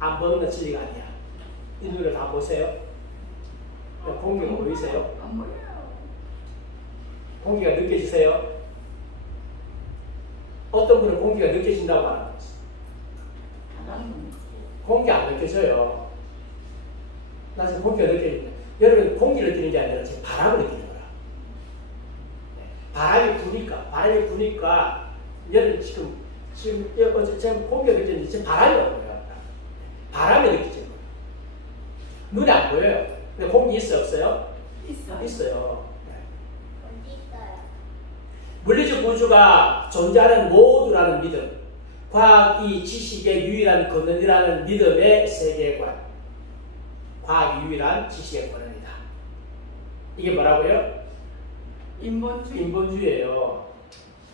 안 보는 건 진리가 아니야. 이 눈으로 다 보세요. 공기가 보이세요? 안 보여요. 공기가 느껴지세요? 어떤 분은 공기가 느껴진다고 하는 거죠. 공기 안 느껴져요. 나 지금 공기가 느껴진다. 여러분, 공기를 느끼는 게 아니라 지금 바람을 느끼는 거라. 바람이 부니까 여러분 지금 공기가 느껴지는데 지금 바람이 오는 거예요. 바람이 느껴지는 거예요. 눈에 안 보여요. 근데 공기 있어요, 없어요? 있어요. 있어요. 어디 있어요? 물리적 우주가 존재하는 모두라는 믿음, 과학이 지식의 유일한 근원이라는 믿음의 세계관, 과학이 유일한 지식의 근원이다. 이게 뭐라고요? 인본주의. 인본주의예요.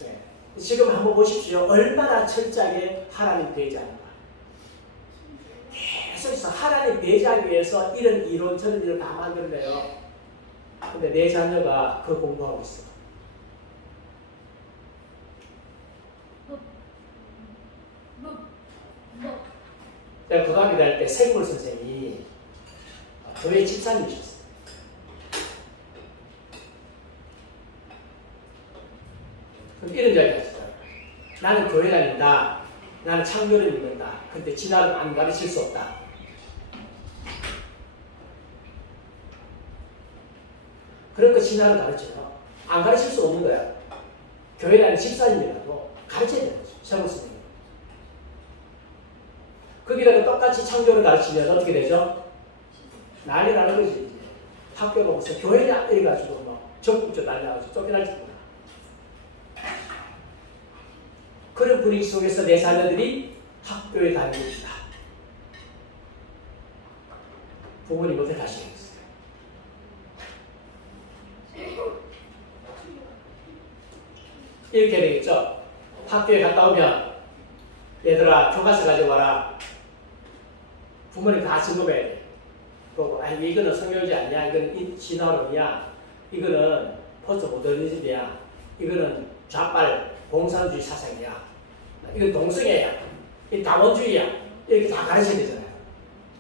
네. 지금 한번 보십시오. 얼마나 철저하게 하나님 배제하는가. 계속해서 하나님 배제하기 위해서 이런 이론 저런 이론 다 만들어내요. 근데 내 자녀가 그 공부하고 있어. 내가 고등학교 다닐 때 생물 선생님이 교회 집사님이셨어요. 그럼 이런 이야기 하시더라고요. 나는 교회 다닌다. 나는 창조를 믿는다. 근데 진화는 안 가르칠 수 없다. 그러니까 진화를 가르쳐요. 안 가르칠 수 없는 거야. 교회 다니는 집사님이라도 가르쳐야 되는 거죠. 생물 선생님. 거기다가 똑같이 창조를 가르치면 어떻게 되죠? 난리 나는 거지. 학교 보고서 교회냐 이래가지고 뭐 적극적으로 난리 나가지고 쫓겨날지구나. 그런 분위기 속에서 내 자녀들이 학교에 다니고 있다. 부모님 어떻게 하시겠어요? 이렇게 되겠죠? 학교에 갔다 오면 얘들아 교과서 가져와라. 부모님 다 점검해야 돼. 그리고 이거는 성경이지 않냐? 이거는 진화론이야. 이거는 포스트 모더니즘이야. 이거는 좌빨 공산주의 사상이야. 이건 동성애야. 이 다원주의야. 이렇게 다 가르쳐야 되잖아요.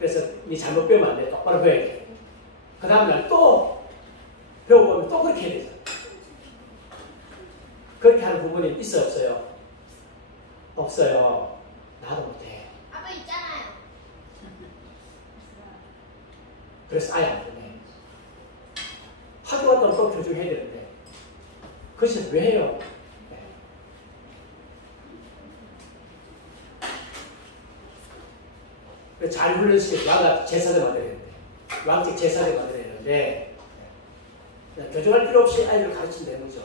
그래서 이 잘못 배우면 안 돼. 똑바로 배워야 돼. 그 다음날 또 배워보면 또 그렇게 해야 되잖아. 그렇게 하는 부모님 있어요, 없어요? 없어요. 나도 못해. 아빠 있잖아요. 그래서 아예 안 보내. 학교 갔다 오면 또 교정해야 되는데 그 짓을 왜 해요? 네. 잘 훈련시켜 왕가 제사를 만들어야 되는데 왕직 제사를 만들어야 되는데 교정할 필요 없이 아이들을 가르치면 되는 거죠.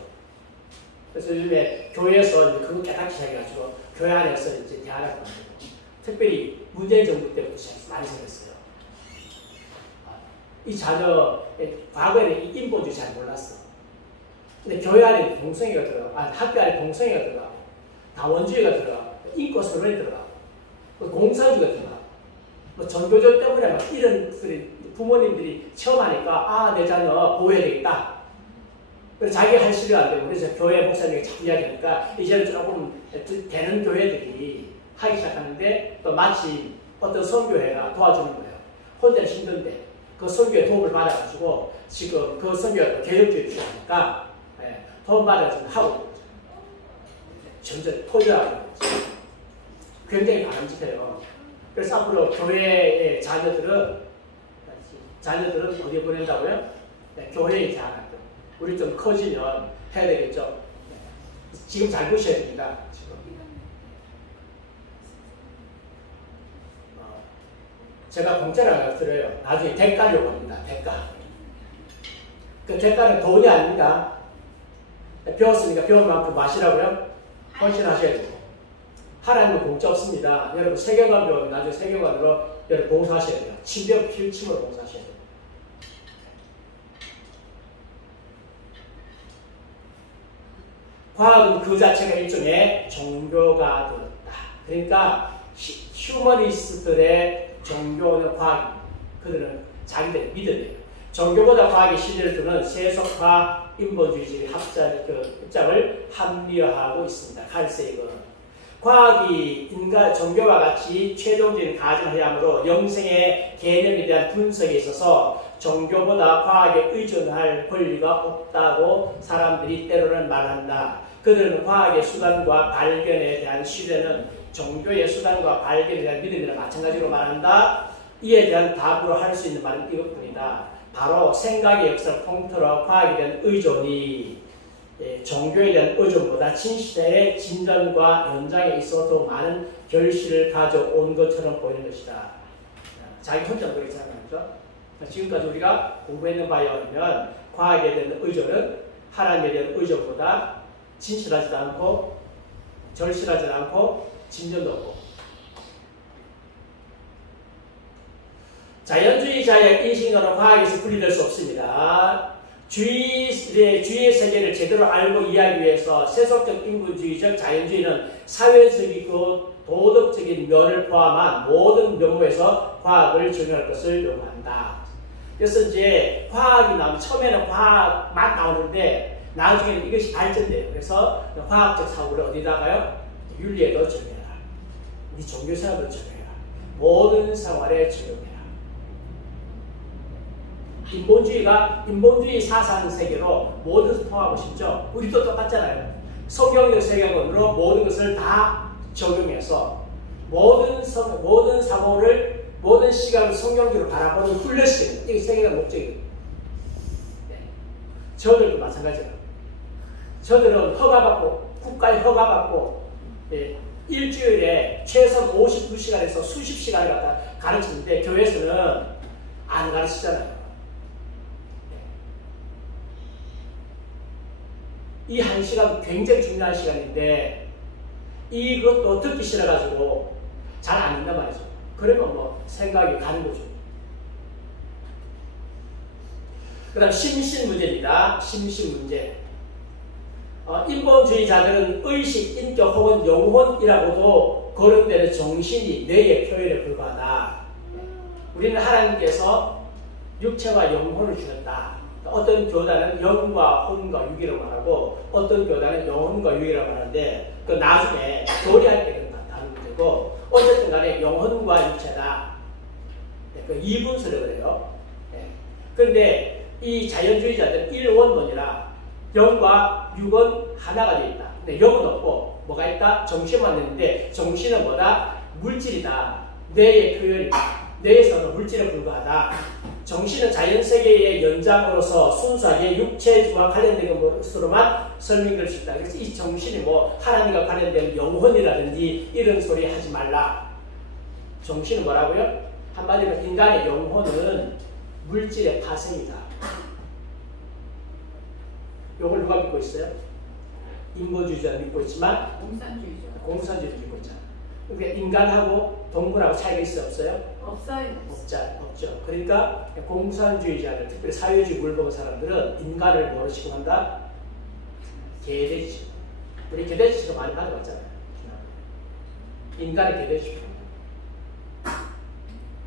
그래서 요즘에 교회에서 이제 그거 깨닫기 시작해가지고 교회 안에서 이제 대안을 만들고 특별히 문재인 정부 때부터 시작해서 많이 생겼어요. 이 자녀, 과거에는 이 인본주의 잘 몰랐어. 근데 교회 안에 동성애가 들어가고, 학교 안에 동성애가 들어가고, 다원주의가 들어가고, 인권 선언이 들어가고, 공산주의가 들어가고, 뭐 전교조 때문에 막 이런 부모님들이 처음 하니까, 내 자녀 보호해야 되겠다. 그래서 자기 할 실력 안 되고, 그래서 교회 목사님이 자꾸 이야기하니까, 이제는 조금 되는 교회들이 하기 시작하는데, 또 마치 어떤 선교회가 도와주는 거예요. 혼자는 힘든데. 그 선교에 도움을 받아가지고 지금 그 선교가 개혁주의를 하니까 도움 받아가지고 하고 점점 토지하고 굉장히 바람직해요. 그래서 앞으로 교회의 자녀들은 어디에 보낸다고요? 교회에 자녀들. 우리 좀 커지면 해야 되겠죠. 지금 잘 보셔야 됩니다. 제가 공짜로 안 드려요. 나중에 대가를 요구합니다. 대가. 그 대가는 돈이 아닙니다. 배웠으니까 배운 만큼 마시라고요? 헌신하셔야 돼요. 하나님은 공짜 없습니다. 여러분 세계관 배우면 나중에 세계관으로 여러분 봉사하셔야 돼요. 침벽 필침으로 봉사하셔야 돼요. 과학은 그 자체가 일종의 종교가 되었다. 그러니까 휴머니스트들의 종교는 과학, 그들은 자기들의 믿음이에요. 종교보다 과학에 신뢰를 두는 세속화 인본주의적인 입장을 합리화하고 있습니다. 칼세이건. 과학이 종교와 같이 최종적인 가정을 해야 하므로 영생의 개념에 대한 분석에 있어서 종교보다 과학에 의존할 권리가 없다고 사람들이 때로는 말한다. 그들은 과학의 수단과 발견에 대한 신뢰는 종교의 수단과 발견에 대한 믿음이나 마찬가지로 말한다. 이에 대한 답으로 할 수 있는 말은 이것뿐이다. 바로 생각의 역사를 통틀어 과학에 대한 의존이 종교에 대한 의존보다 진시대의 진전과 연장에 있어 더 많은 결실을 가져온 것처럼 보이는 것이다. 자기 혼자 그랬잖아요. 그렇죠? 지금까지 우리가 공부했는 바에 의하면 과학에 대한 의존은 하나님에 대한 의존보다 진실하지도 않고 절실하지도 않고 진전도 없고, 자연주의자의 인식으로는 과학에서 분리될 수 없습니다. 주의의 세계를 제대로 알고 이해하기 위해서 세속적 인본주의적 자연주의는 사회적이고 도덕적인 면을 포함한 모든 면모에서 과학을 적용할 것을 요구한다. 그래서 이제 과학이 나오면 처음에는 과학만 나오는데 나중에는 이것이 발전돼요. 그래서 과학적 사고를 어디다가요? 윤리에도 적용해라. 우리 종교생활에도 적용해라. 모든 생활에 적용해라. 인본주의 사상 세계로 모든 것을 통하고 싶죠. 우리도 똑같잖아요. 성경적 세계관으로 모든 것을 다 적용해서 모든 사고를, 모든 시각을 성경적으로 바라보는 훈련시키는, 이게 세계가 목적이거든요. 네. 저들도 마찬가지예요. 저들은 허가받고, 국가에 허가받고, 예, 일주일에 최소 52시간에서 수십 시간을 갖다 가르치는데 교회에서는 안 가르치잖아요. 이 한 시간 굉장히 중요한 시간인데 이것도 듣기 싫어가지고 잘 안 된단 말이죠. 그러면 뭐 생각이 가는 거죠. 그 다음 심신 문제입니다. 심신 문제. 인본주의자들은 의식, 인격 혹은 영혼이라고도 거론되는 정신이 뇌의 표현에 불과하다. 우리는 하나님께서 육체와 영혼을 주셨다. 어떤 교단은 영과 혼과 육이라고 말하고 어떤 교단은 영혼과 육이라고 하는데 그 나중에 교리할 때 다른 문제고, 어쨌든 간에 영혼과 육체다. 네, 그 이분설을 그래요. 그런데 이 자연주의자들은 일원론이라 영과 육은 하나가 되어 있다. 근데 영은 없고 뭐가 있다? 정신만 있는데 정신은 뭐다? 물질이다. 뇌의 표현이다. 뇌에서는 물질에 불과하다. 정신은 자연세계의 연장으로서 순수하게 육체와 관련된 것으로만 설명될 수 있다. 그래서 이 정신이 뭐 하나님과 관련된 영혼이라든지 이런 소리 하지 말라. 정신은 뭐라고요? 한마디로 인간의 영혼은 물질의 파생이다. 이걸 누가 믿고 있어요? 인본주의자는 믿고 있지만 공산주의자 믿고 있잖아요. 그러니까 인간하고 동물하고 차이가 있어요? 없어요? 없죠. 그러니까 공산주의자들, 특별히 사회주의 물먹은 사람들은 인간을 뭐로 취급한다? 개돼지. 우리 개돼지도 많이 가져왔잖아요. 인간의 개돼지.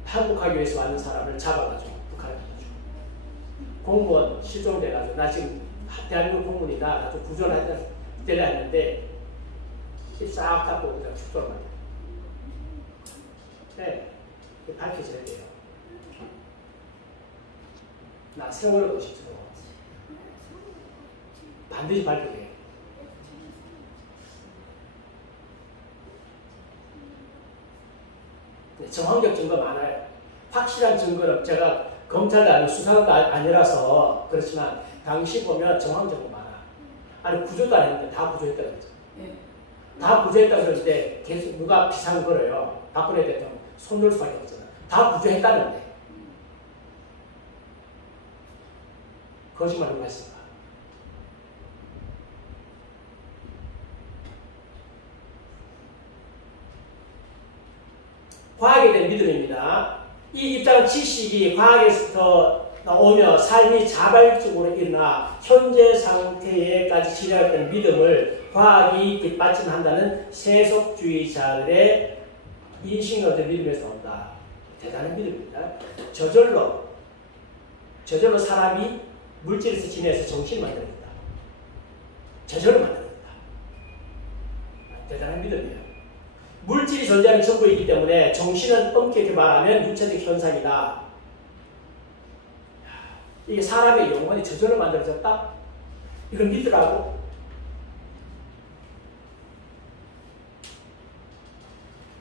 한국하기 위해서 왔는 사람을 잡아가지고 북한에 가가지고 공무원 실종돼가지고 나 지금 대한민국 공무원이다. 나 좀 구조를 때려 했는데 싹 잡고 그냥 죽도록 말이야. 네. 밝혀져야 돼요. 나 세월호 것이죠. 반드시 밝혀져야 돼요. 정황적 증거 많아요. 확실한 증거는 제가 검찰도 아니고 수사관도 아니라서 그렇지만 당시 보면 정황 증거 많아. 아니 구조도 안 했는데 다 구조했다고 했죠. 다 구조했다고 그러는데 계속 누가 비상 걸어요. 박근혜 대통령 손 놓을 수밖에 없잖아. 다 구조했다는데 거짓말 누가 했을까? 과학에 대한 믿음입니다. 이 입장은 지식이 과학에서 나오며 삶이 자발적으로 일어나 현재 상태에까지 진행되는 믿음을 과학이 뒷받침한다는 세속주의자들의 인식론적 믿음에서 나온다. 대단한 믿음입니다. 저절로 사람이 물질에서 지내서 정신을 만들어낸다. 저절로 만들어낸다. 대단한 믿음이에요. 물질이 존재하는 전부이기 때문에 정신은 엄격히 말하면 육체적 현상이다. 이게 사람의 영혼이 저절로 만들어졌다? 이걸 믿으라고?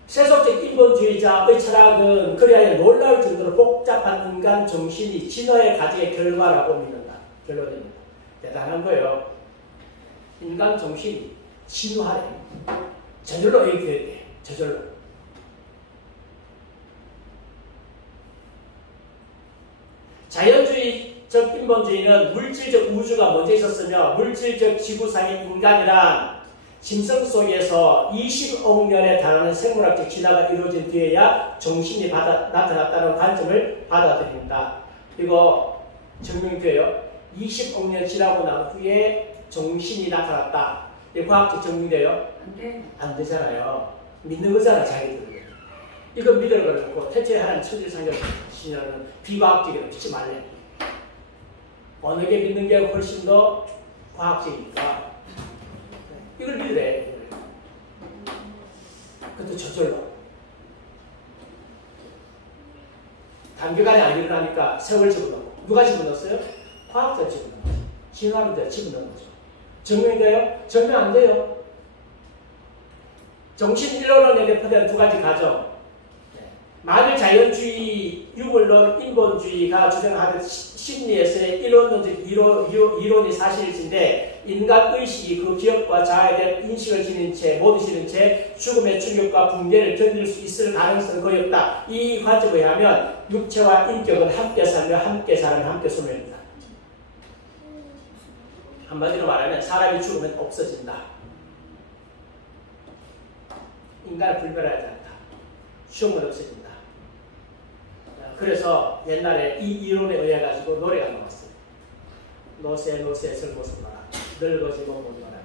세속적 인본주의자의 철학은 그래야 놀라울 정도로 복잡한 인간 정신이 진화의 과정의 결과라고 믿는다. 결론입니다. 대단한 거예요. 인간 정신이 진화해. 저절로 이렇게 돼. 저절로. 자연주의적 인본주의는 물질적 우주가 먼저 있었으며 물질적 지구상의 인간이란 심성 속에서 20억 년에 달하는 생물학적 진화가 이루어진 뒤에야 정신이 나타났다는 관점을 받아들입니다. 이거 증명돼요. 20억 년 지나고 난 후에 정신이 나타났다. 이 과학적 증명돼요? 안 되잖아요. 믿는 거잖아, 자기들. 이거 믿을 걸 갖고 대체 하나님 천지상경신이라는 비과학적이라 믿지 말래. 어느 게 믿는 게 훨씬 더 과학적이니까 이걸 믿으래. 그것도 저절로. 단기간에 안 일어나니까 세월 집어넣고. 누가 집어넣었어요? 과학자 집어넣은 거죠. 진화론자 집어넣은 거죠. 증명돼요? 증명 안 돼요. 정신일론론에 포함된 두 가지 가정. 만일 자연주의, 유물론, 인본주의가 주장하는 심리에서의 이론론적 이론이 사실인데 인간 의식이 그 기억과 자아에 대한 인식을 지닌 채, 모두 지닌 채 죽음의 충격과 붕괴를 견딜 수 있을 가능성은 거의 없다. 이 관점에 의하면 육체와 인격은 함께 살며 함께 사람은 함께 소멸합니다. 한마디로 말하면 사람이 죽으면 없어진다. 인간은 불멸하지 않다. 죽으면 없어진다. 그래서 옛날에 이 이론에 의해 가지고 노래가 나왔어요. 노새 노새 슬모습 마라 늙어지고 못 말하며.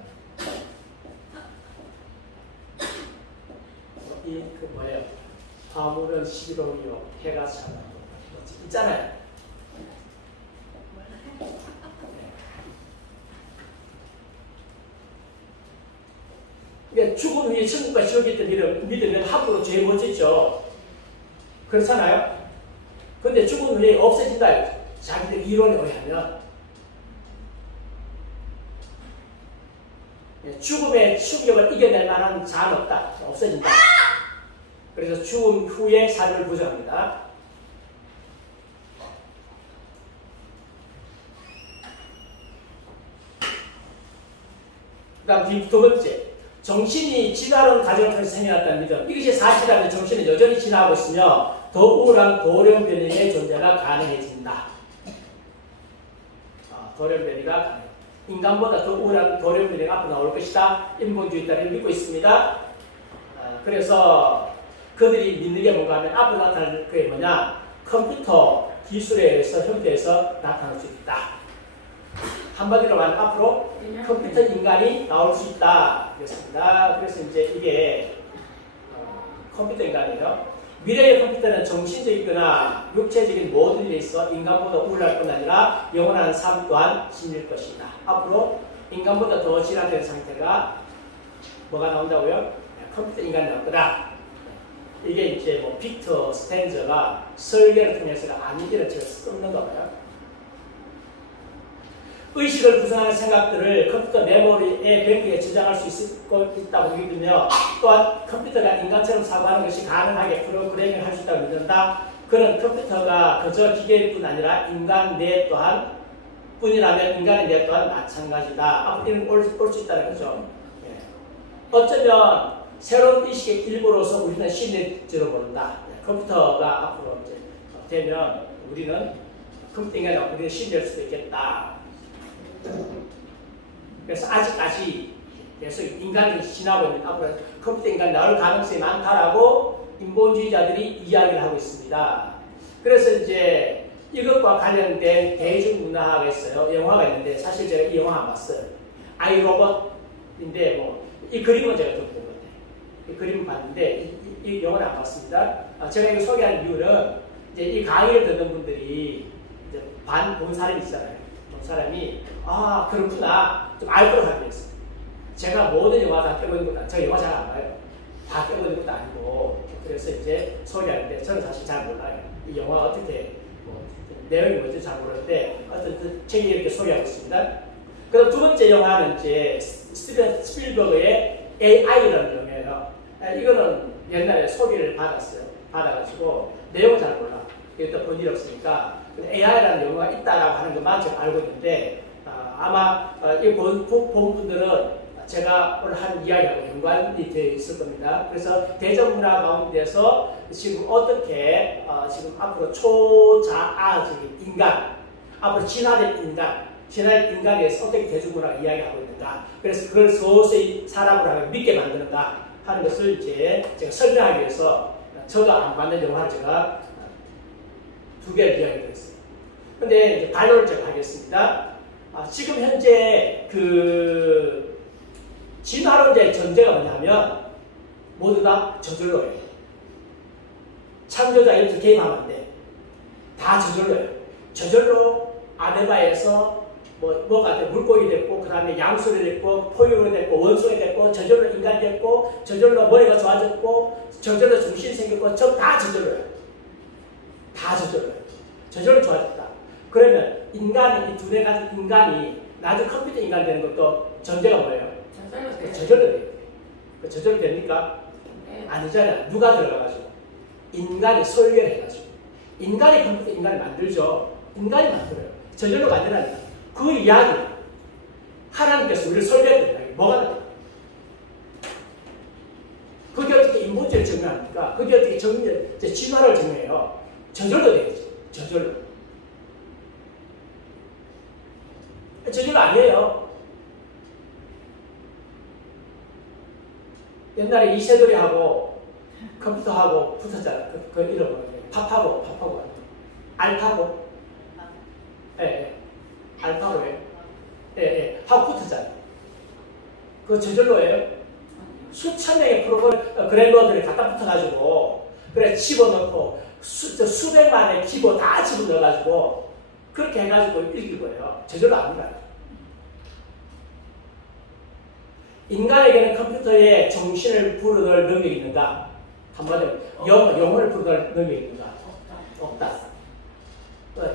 그 뭐예요? 화물은 11월이요 해가 찬다. 있잖아요. 죽은 후에 천국과 지옥이 있다는 믿으면 함부로 죄 못 짓죠. 그렇잖아요? 근데 죽은 후에 없어진다. 자기들 이론에 의하면 죽음의 충격을 이겨낼 만한 자는 없다. 없어진다. 그래서 죽음 후에 삶을 부정합니다. 그 다음 두 번째. 정신이 진화론 과정을 통해서 생겨났다는 믿음. 이것이 사실이라면 정신은 여전히 진화하고 있으며 더 우울한 돌연변이의 존재가 가능해진다. 돌연변이가 가능해. 인간보다 더 우울한 돌연변이가 앞으로 나올 것이다. 인본주의자들이 믿고 있습니다. 그래서 그들이 믿는 게 뭔가 하면 앞으로 나타날 게 뭐냐. 컴퓨터 기술에 의해서 형태에서 나타날 수 있다. 한마디로 말하면 앞으로 컴퓨터 인간이 나올 수 있다. 그랬습니다. 그래서 이제 이게 컴퓨터 인간이에요. 미래의 컴퓨터는 정신적이거나 육체적인 모든 일에 있어 인간보다 우월할 뿐 아니라 영원한 삶 또한 지닐 것이다. 앞으로 인간보다 더 진화된 상태가 뭐가 나온다고요? 컴퓨터 인간이 나올 거다. 이게 이제 뭐 빅터 스탠저가 설계를 통해서가 아니기를 제가 썼는가 봐요. 의식을 구성하는 생각들을 컴퓨터 메모리의 뱅크에 저장할 수 있다고 믿으며 또한 컴퓨터가 인간처럼 사고하는 것이 가능하게 프로그래밍 할 수 있다고 믿는다. 그는 컴퓨터가 그저 기계일 뿐 아니라 인간 뇌 또한 뿐이라면 인간의 뇌 또한 마찬가지다. 앞으로 올 수 있다는 거죠. 어쩌면 새로운 의식의 일부로서 우리는 신일지도 모른다. 컴퓨터가 앞으로 이제 되면 우리는 컴퓨터 인간이 우리는 신일 수도 있겠다. 그래서 아직까지 계속 인간이 지나고 있는 앞으로 컴퓨터 인간이 나올 가능성이 많다라고 인본주의자들이 이야기를 하고 있습니다. 그래서 이제 이것과 관련된 대중문화가 있어요. 영화가 있는데 사실 제가 이 영화 안 봤어요. 아이로봇인데 뭐 이 그림은 제가 좀 본 건데 이 그림을 봤는데 이 영화를 안 봤습니다. 제가 이거 소개한 이유는 이제 이 강의를 듣는 분들이 이제 본 사람이 있잖아요. 본 사람이 아 그렇구나 좀 알도록 하기 위해서 제가 모든 영화 다 깨보는 것도 아니고 제가 영화 잘 안 봐요. 다 깨보는 것도 아니고 그래서 이제 소개하는데 저는 사실 잘 몰라요. 이 영화 어떻게 뭐, 내용이 뭔지 잘 모르는데 어떤 책이 이렇게 소개하고 있습니다. 그다음 두 번째 영화는 이제 스티븐 스필버그의 AI라는 영화예요. 이거는 옛날에 소개를 받았어요. 받아가지고 내용은 잘 몰라. 이것도 본 일이 없으니까 AI라는 영화가 있다라고 하는 것만 제가 알고 있는데 아마 이 본 분들은 제가 오늘 한 이야기하고 연관이 되어 있을 겁니다. 그래서 대전문화 가운데서 지금 어떻게 지금 앞으로 초자아적인 인간, 앞으로 진화된 인간에서 어떻게 대중문화가 이야기하고 있는가, 그래서 그걸 서서히 사람으로 믿게 만드는가 하는 것을 이제 제가 설명하기 위해서 저도 안 맞는 영화를 제가 2개를 이야기드렸어요. 근데 이제 반론을 제가 하겠습니다. 지금 현재 그 진화론자의 전제가 뭐냐면 모두 다 저절로예요. 창조자 여기서 개입하면 안 돼. 다 저절로예요. 저절로 아메바에서 뭐가 돼? 물고기 됐고, 그 다음에 양수리 됐고, 포유류 됐고, 원숭이 됐고, 저절로 인간이 됐고, 저절로 머리가 좋아졌고, 저절로 정신이 생겼고, 다 저절로예요. 다 저절로예요. 저절로 좋아졌다. 그러면 인간이, 이 2개 가진 인간이 나중에 컴퓨터 인간 되는 것도 전제가 뭐예요? 저절로 돼요. 저절로 됩니까? 네. 아니잖아요. 누가 들어가가지고? 인간이 설계를 해가지고. 인간이 컴퓨터 인간을 만들죠. 인간이 만들어요. 저절로 만들어니까. 그 이야기, 하나님께서 우리를 설계했다. 뭐가 돼요? 그게 어떻게 인본주의를 증명합니까? 그게 어떻게 진화를 증명해요? 저절로 되겠죠. 저절로. 저절로 아니에요. 옛날에 이세돌이하고 컴퓨터하고 붙었잖아요. 그 이름 뭐예요? 파파고. 알파고. 예. 알파고예요. 예. 하고 붙었잖아요. 그거 저절로예요. 수천 명의 프로그래머들이 갖다 붙어가지고, 그래, 집어넣고, 수백만의 기보 다 집어넣어가지고, 그렇게 해가지고 읽을 거예요. 저절로 아니라. 인간에게는 컴퓨터에 정신을 불어넣을 능력이 있는가? 한마디로, 영혼을 불어넣을 능력이 있는가? 없다.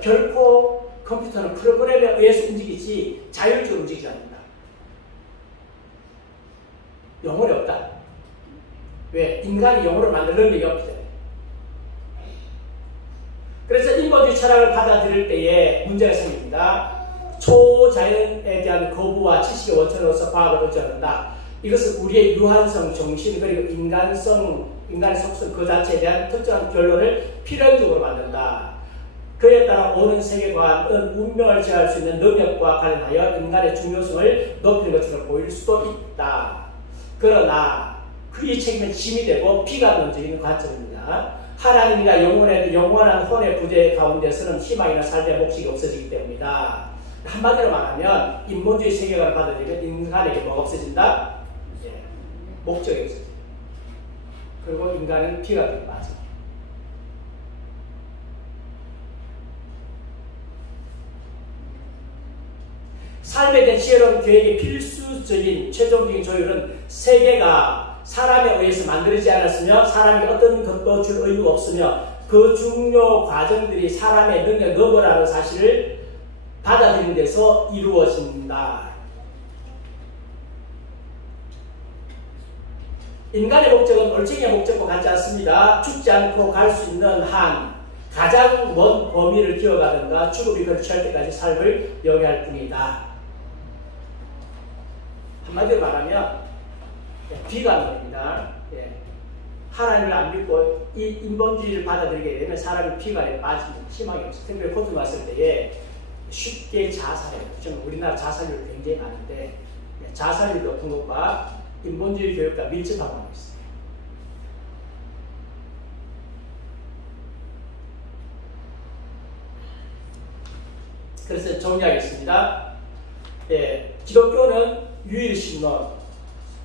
결코 컴퓨터는 프로그램에 의해서 움직이지 자율적으로 움직이지 않는다. 영혼이 없다. 왜? 인간이 영혼을 만들 능력이 없기 때문에. 그래서 인본주의 철학을 받아들일 때에 문제가 생깁니다. 초자연에 대한 거부와 지식의 원천으로서 과학을 의존한다. 이것은 우리의 유한성, 정신, 그리고 인간의 속성 그 자체에 대한 특정한 결론을 필연적으로 만든다. 그에 따라 오는 세계관은 운명을 제어할 수 있는 능력과 관련하여 인간의 중요성을 높이는 것처럼 보일 수도 있다. 그러나 그의 책임은 짐이 되고 비관론적인 관점입니다. 하나님이나 영원한 혼의 부재 가운데서는 희망이나 삶의 목적이 없어지기 때문이다. 한마디로 말하면 인본주의 세계관을 받아들이면 인간에게 뭐가 없어진다? 목적이 없어진다. 그리고 인간은 피가 되고 빠져. 삶에 대한 지혜로운 계획의 필수적인 최종적인 조율은 세계가 사람에 의해서 만들어지지 않았으며 사람이 어떤 것도 줄 의무가 없으며 그 중요 과정들이 사람의 능력 너머라는 사실을 받아들이는 데서 이루어진다. 인간의 목적은 올챙이의 목적과 같지 않습니다. 죽지 않고 갈 수 있는 한 가장 먼 범위를 기어가든가 죽음이 그를 취할 때까지 삶을 영위할 뿐이다. 한마디로 말하면 비관론입니다. 하나님을 안 믿고 이 인본주의를 받아들이게 되면 사람이 비관에 빠지는 희망이 없어요. 특별히 고통 왔을 때에 쉽게 자살해요. 지금 우리나라 자살률 굉장히 많은데 자살률 높은 것과 인본주의 교육과 밀접하고 있어요. 그래서 정리하겠습니다. 기독교는 유일신론,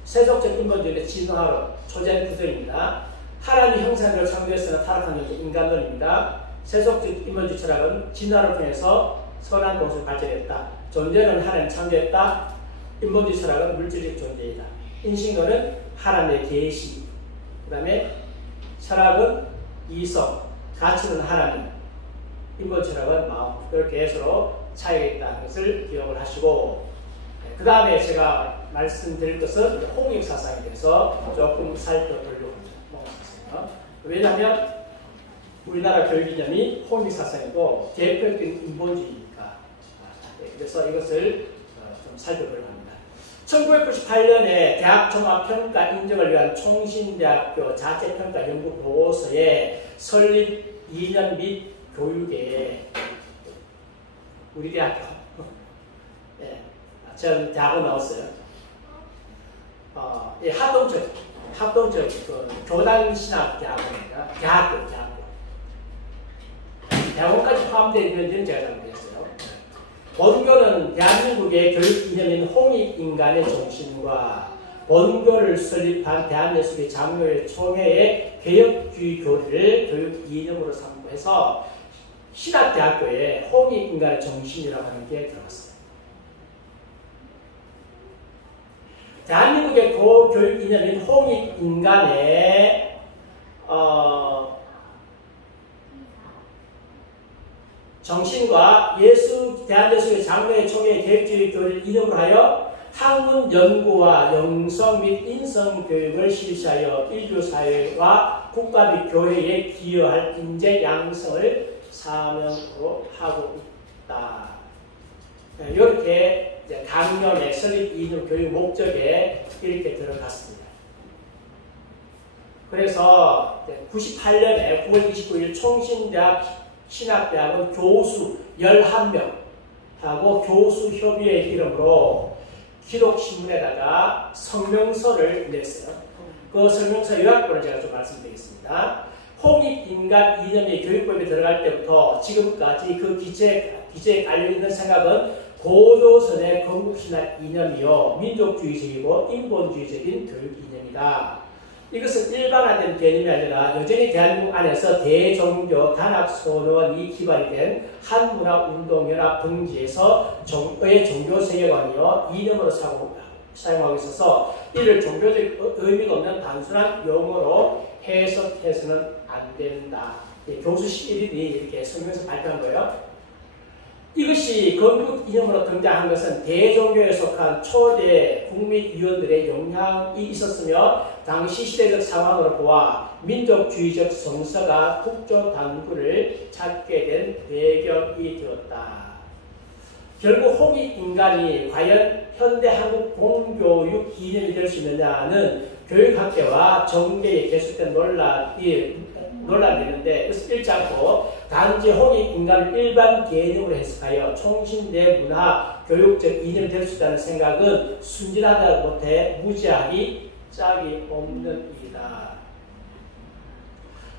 세속적 인본주의의 진화론, 초자연 구조입니다. 하나님 형상대로 창조했으나 타락한 존재 인간론입니다. 세속적 인본주의 철학은 진화를 통해서 선한 동서를 발전했다. 존재는 하나님 창조했다. 인본주의 철학은 물질적 존재이다. 인식론은 하나님의 계시, 그 다음에 철학은 이성, 가치는 하나님, 인본주의 철학은 마음. 이렇게 서로 차이가 있다는 것을 기억을 하시고, 그 다음에 제가 말씀드릴 것은 홍익사상에 대해서 조금 살펴보려고 합니다. 왜냐하면 우리나라 교육이념이 홍익사상이고 대표적인 인본주의니까. 그래서 이것을 좀 살펴보려고 합니다. 1998년에 대학 종합평가 인정을 위한 총신대학교 자체평가 연구 보고서에 설립 이념 및 교육에 우리 대학교 네, 전 대학원 나왔어요. 예, 합동적 그 교단 신학 대학원입니다. 대학원까지 포함되는지는 제가 잘 모르겠어요. 본교는 대한민국의 교육 이념인 홍익인간의 정신과 본교를 설립한 대한예술의 장로회 총회의 개혁주의 교리를 교육 이념으로 삼고 해서 신학대학교에 홍익인간의 정신이라고 하는 게 들어갔어요. 대한민국의 교육 이념인 홍익인간의 정신과 대한예술의 장로회 총회의 개혁주의 교리를 이념으로 하여 학문 연구와 영성 및 인성 교육을 실시하여 인류사회와 국가 및 교회에 기여할 인재 양성을 사명으로 하고 있다. 이렇게 강령의 설립 이념 교육 목적에 이렇게 들어갔습니다. 그래서 98년에 9월 29일 총신대학 신학대학원 교수 11명하고 교수협의회 이름으로 기록신문에다가 성명서를 냈어요. 그 성명서 요약본을 제가 좀 말씀드리겠습니다. 홍익인간 이념이 교육법에 들어갈 때부터 지금까지 그 기재에 깔려있는 생각은 고조선의 건국신학 이념이요 민족주의적이고 인본주의적인 교육 이념이다. 이것은 일반화된 개념이 아니라 여전히 대한민국 안에서 대종교 단합선언이 기반이 된 한문화운동연합 등지에서 의 종교 세계관이요 이념으로 사용하고 있어서 이를 종교적 의미가 없는 단순한 용어로 해석해서는 안 된다. 교수 11일이 이렇게 성명서 발표한 거예요. 이것이 건국 이념으로 등장한 것은 대종교에 속한 초대 국민위원들의 영향이 있었으며 당시 시대적 상황으로 보아 민족주의적 성서가 국조당구를 찾게 된 배경이 되었다. 결국 홍익인간이 과연 현대 한국 공교육 이념이 될 수 있느냐는 교육학계와 정계에 계속된 논란이 있는데 그래서 읽지 않고 단지 홍익인간을 일반 개념으로 해석하여 총신대 문화 교육적 이념이 될 수 있다는 생각은 순진하다 못해 무지하기 짝이 없는 일이다.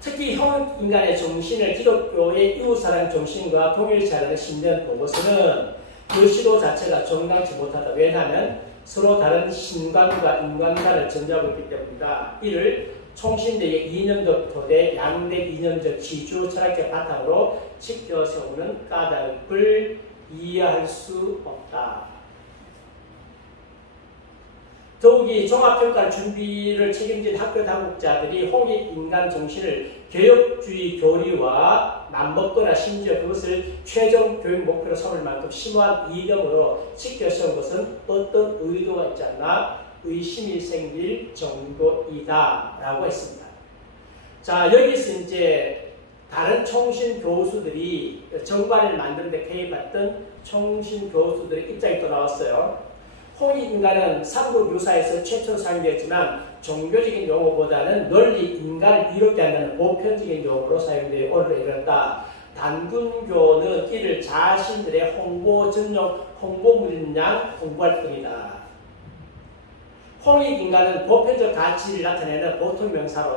특히 홍익인간의 정신을 기독교의 이웃사랑 정신과 동일시하는 신년 보고서는 그 시도 자체가 정당치 못하다. 왜냐하면 서로 다른 신관과 인관관을 전제하고 있기 때문이다. 이를 총신대의 이념적 토대, 양대 이념적 지주, 철학적 바탕으로 지켜 세우는 까닭을 이해할 수 없다. 더욱이 종합평가 준비를 책임진 학교 당국자들이 홍익인간 정신을 개혁주의 교리와 맞먹거나 심지어 그것을 최종 교육 목표로 삼을 만큼 심오한 이념으로 지켜 세운 것은 어떤 의도가 있지 않나 의심이 생길 정도이다 라고 했습니다. 자, 여기서 이제 다른 총신 교수들이 정관을 만드는 데 개입했던 총신 교수들의 입장이 또 나왔어요. 홍익인간은 삼국유사에서 최초로 사용되었지만 종교적인 용어보다는 널리 인간을 이롭게 하는 보편적인 용어로 사용되어 오늘에 이르렀다. 단군교는 이를 자신들의 홍보 전용 홍보물인 양 홍보할 뿐이다. 홍익인간은 보편적 가치를 나타내는 보통명사라고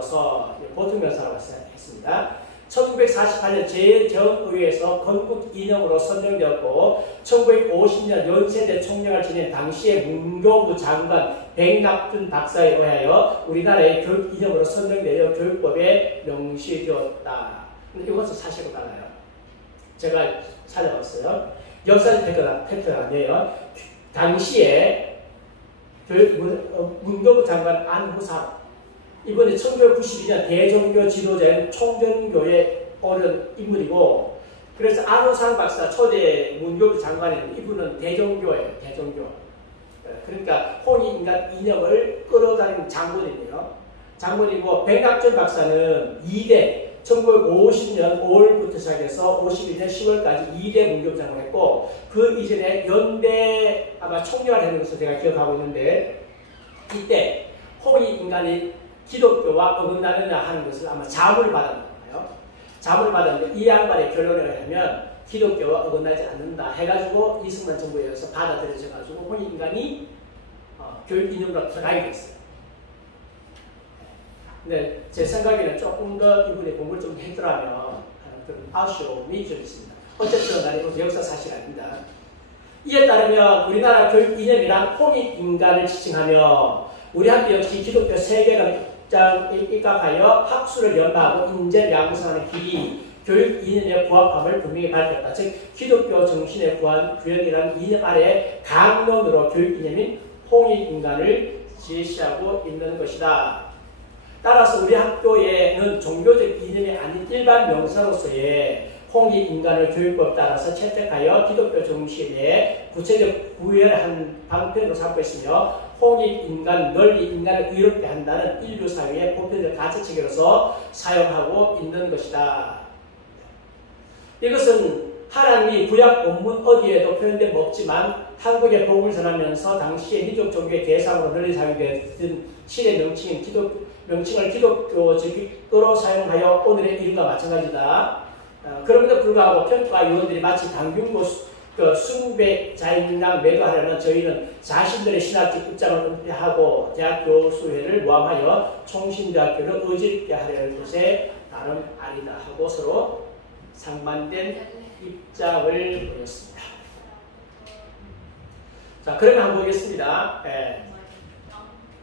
했습니다. 1948년 제1정의회에서 건국 이념으로 선정되었고 1950년 연세대 총장을 지낸 당시의 문교부 장관 백낙준 박사에 의하여 우리나라의 교육 이념으로 선정되어 교육법에 명시되었다. 이것은 사실로 달라요. 제가 찾아봤어요. 역사적 팩트가 아니에요. 당시에 문교부 장관 안후상 이번에 1992년 대종교 지도자인 총전교에 오른 인물이고 그래서 안호상 박사 초대 문교부 장관인 이분은 대종교예요. 대종교. 그러니까 홍익인간 이념을 끌어다니는 장군이네요. 장군이고 백낙준 박사는 2대 1950년 5월부터 시작해서 52년 10월까지 2대 문교부장을 했고 그 이전에 연대 아마 총리를 했는 것을 제가 기억하고 있는데 이때 홍익인간이 기독교와 어긋나느냐 하는 것을 아마 자문을 받았나요? 자문을 받았는데 이 양반의 결론에 의하면 기독교와 어긋나지 않는다 해가지고 이승만 정부에 의해서 받아들여져가지고 홍익인간이 교육 이념으로 들어가게 됐어요. 근데 제 생각에는 조금 더 이분이 공부를 좀 했더라면 하는 그런 아쉬움이 좀 있습니다. 어쨌든 간에 이건 역사 사실 아닙니다. 이에 따르면 우리나라 교육 이념이란 홍익인간을 지칭하며 우리 학교 역시 기독교 세계관 입장에 입각하여 학술을 연마하고 인재를 양성하는 길이 교육 이념에 부합함을 분명히 밝혔다. 즉 기독교 정신에 구현이라는 이념 아래 강론으로 교육 이념인 홍익인간을 제시하고 있는 것이다. 따라서 우리 학교에는 종교적 이념이 아닌 일반 명사로서의 홍익인간을 교육법 따라서 채택하여 기독교 정신에 구체적 구현한 방편으로 삼고 있으며 홍익인간, 널리 인간을 의롭게 한다는 인류 사회의 보편적 가치체계로서 사용하고 있는 것이다. 이것은 하나님이 구약 본문 어디에도 표현된 바 없지만 한국의 복음을 전하면서 당시의 민족 종교의 대상으로 널리 사용되었던 신의 명칭을 기독교적으로 사용하여 오늘의 이름과 마찬가지다. 그럼에도 불구하고 평가 위원들이 마치 당균고 숭배자인양 매도하려는 저희는 자신들의 신학적 입장을 은폐하고 대학 교수회를 모함하여 총신대학교를 어지럽게 하려는 것에 나름 아니다 하고 서로 상반된 입장을 보였습니다. 자, 그러면 한번 보겠습니다.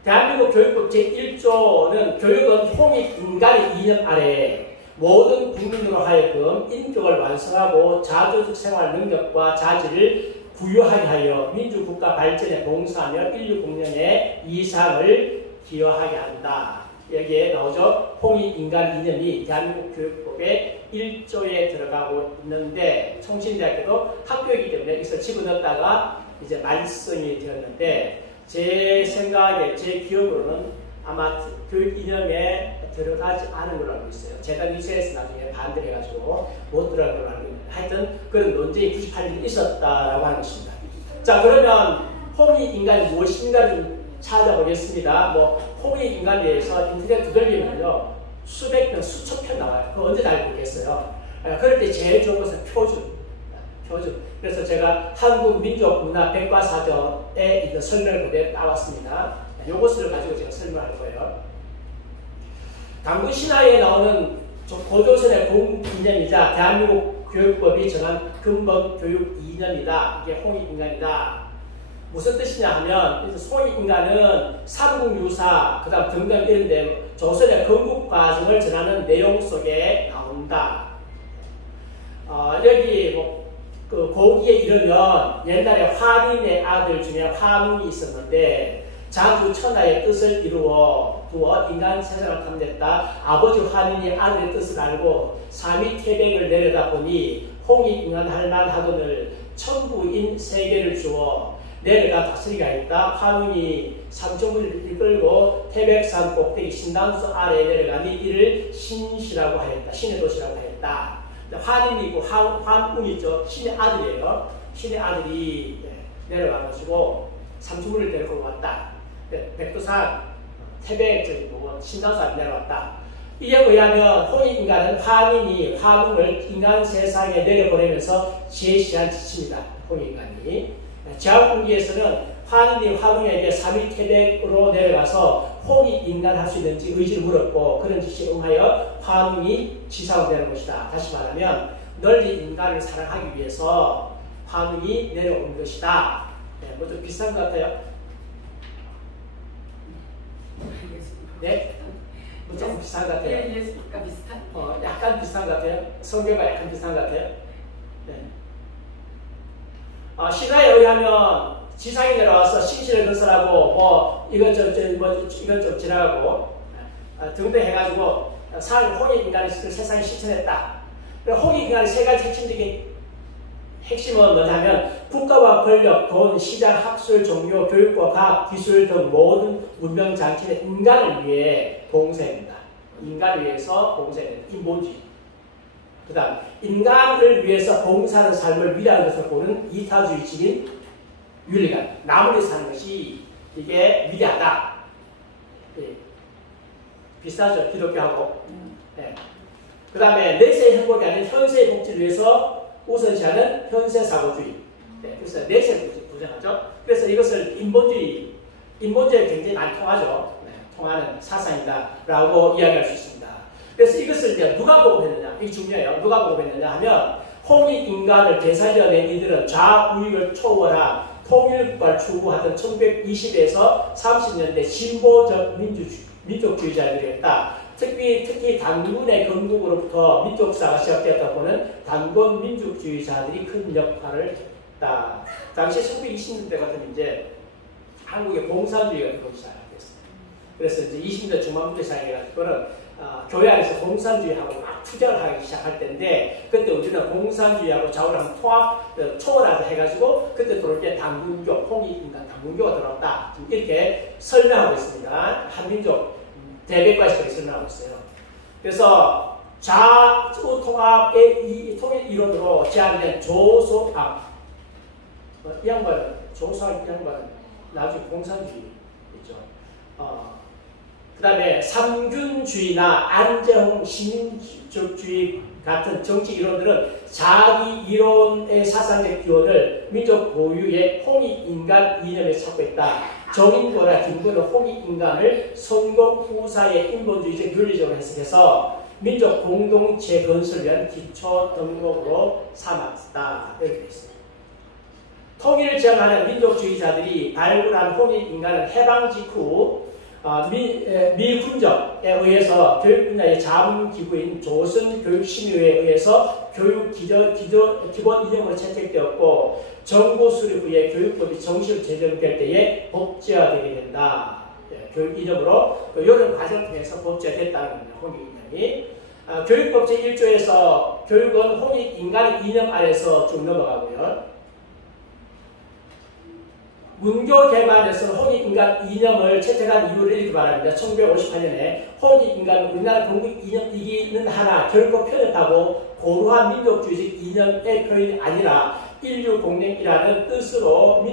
대한민국 교육법 제1조는 교육은 홍익인간의 이념 아래 모든 국민으로 하여금 인격을 완성하고 자주적 생활 능력과 자질을 부여하게 하여 민주국가 발전에 봉사하며 인류 공연의 이상을 기여하게 한다. 여기에 나오죠. 홍익인간 이념이 대한민국 교육법의 1조에 들어가고 있는데 총신대학교도 학교이기 때문에 이것을 집어넣었다가 이제 말썽이 되었는데 제 생각에 제 기억으로는 아마 교육 이념에 들어가지 않은 걸로 알고 있어요. 재단 위원회에서 나중에 반대를 해가지고 못 들어간 걸로 알고 있는데 하여튼 그런 논쟁이 98년에 있었다라고 하는 것입니다. 자, 그러면 홍익인간이 무엇인가를 찾아보겠습니다. 뭐 홍익인간에 대해서 인터넷 두들리면요 수백 편, 수천 편 나와요. 그거 언제 다 읽겠어요. 그럴 때 제일 좋은 것은 표준. 그래서 제가 한국민족문화 백과사전에 있는 설명을 그대로 따왔습니다. 이것을 가지고 제가 설명할 거예요. 당군 신화에 나오는 고조선의 공이념이자 대한민국 교육법이 정한 근본 교육 이념이다. 이게 홍익인간이다. 무슨 뜻이냐 하면 홍익인간은 삼국유사 그 다음 등등 이런데 조선의 건국 과정을 전하는 내용 속에 나온다. 여기 그 고기에 이르면 옛날에 화린의 아들 중에 화문이 있었는데 자주 천하의 뜻을 이루어 두어 인간 세상을 탐냈다. 아버지 화린이 아들의 뜻을 알고 삼위태백을 내려다보니 홍익인간 할만하거늘 천부인 세계를 주어 내려가 다스리게 하였다. 화문이 삼천부를 이끌고 태백산 꼭대기 신당수 아래에 내려가니 이를 신시라고 하였다. 신의 도시라고 하였다. 화린이 있고 화문이 있죠. 신의 아들이에요. 신의 아들이 내려가가지고 삼천부를 데리고 왔다. 백두산 태백 신당산 내려왔다. 이에 의하면 홍익인간은 화민이 화문을 인간 세상에 내려보내면서 제시한 지침이다. 홍익인간이 제왕궁기에서는 화민이 화문에게 삼위태백으로 내려가서 홍익인간 할 수 있는지 의지를 물었고 그런 지시에 응하여 화문이 지상으로 내려온 것이다. 다시 말하면 널리 인간을 사랑하기 위해서 화문이 내려온 것이다. 뭐 좀 비슷한 것 같아요. 네? 뭐 조금 비슷한 것 같아요. 예수가 비슷한? 약간 비슷한 것 같아요. 성경과 약간 비슷한 것 같아요. 네. 신화에 의하면 지상에 내려와서 신실을 건설하고 뭐 이것 지나가고 등등 해가지고 홍익인간의 세상에 실천했다. 홍익인간의 세 가지 핵심적인 핵심은 뭐냐면 국가와 권력, 돈, 시장, 학술, 종교, 교육과 과학, 기술 등 모든 문명 장치는 인간을 위해 봉사합니다. 인간을 위해서 봉사해야 된다. 인본주의. 그 다음 인간을 위해서 봉사하는 삶을 위대한 것을 보는 이타주의적인 윤리관. 남을 위해서 사는 것이 이게 위대하다. 예. 비슷하죠. 기독교하고. 예. 그 다음에 내세의 행복이 아닌 현세의 복지를 위해서 우선시하는 현세사고주의. 네, 그래서 내세를 부정하죠. 그래서 이것을 인본주의에 굉장히 많이 통하죠. 네, 통하는 사상이다라고 이야기할 수 있습니다. 그래서 이것을 이제 누가 보고했느냐? 이게 중요해요. 누가 보고했느냐 하면 홍익인간을 되살려낸 이들은 좌우익을 초월한 통일국가를 추구하던 1920에서 30년대 진보적 민족주의자들이었다. 특히 단군의 건국으로부터 민족사가 시작되었다 보는 단군 민족주의자들이 큰 역할을 했다. 당시 1920년대 같은 이제 한국의 공산주의가 들어오기 시작했어요. 그래서 이제 20년 중반부터 시작해가지고는 교회 안에서 공산주의하고 막 투쟁을 하기 시작할 때인데 그때 우리는 공산주의하고 좌우랑 초월하자 해가지고 그때 들어올 때 단군교, 홍익인간 단군교가 들어왔다. 이렇게 설명하고 있습니다. 한민족 대백과에서 그렇게 설명하고 있어요. 그래서 좌우 통합의 통일 이론으로 제안된 조소합 이 양반은 조소합 이 양반은 나중에 공산주의죠. 그 다음에 삼균주의나 안재홍 시민주의 같은 정치 이론들은 자기 이론의 사상적 기원을 민족 고유의 홍익인간 이념에 찾고 있다. 정인권과 김구는 홍익인간을 성공 후사의 인본주의적 윤리적으로 해석해서 민족 공동체 건설을 위한 기초 덕목으로 삼았다. 이렇게 되어 있습니다. 통일을 지향하는 민족주의자들이 발굴한 홍익인간은 해방 직후 미훈정에 의해서 교육 분야의 자문기구인 조선교육심의회에 의해서 교육 기본 이념으로 채택되었고 정부 수립 후에 교육법이 정식 제정될 때에 법제화되게 된다. 교육 이념으로 이런 과정 통해서 법제화됐다는 겁니다. 홍익이념이. 교육법 제1조에서 교육은 홍익인간의 이념 아래서 쭉 넘어가고요. 문교 개관에서는 홍익인간 이념을 채택한 이유를 이렇게 말합니다. 1958년에 홍익인간은 우리나라 건국 이념이기는 하나 결코 편협하고 고루한 민족주의적 이념의 표현이 아니라 인류 공랭이라는 뜻으로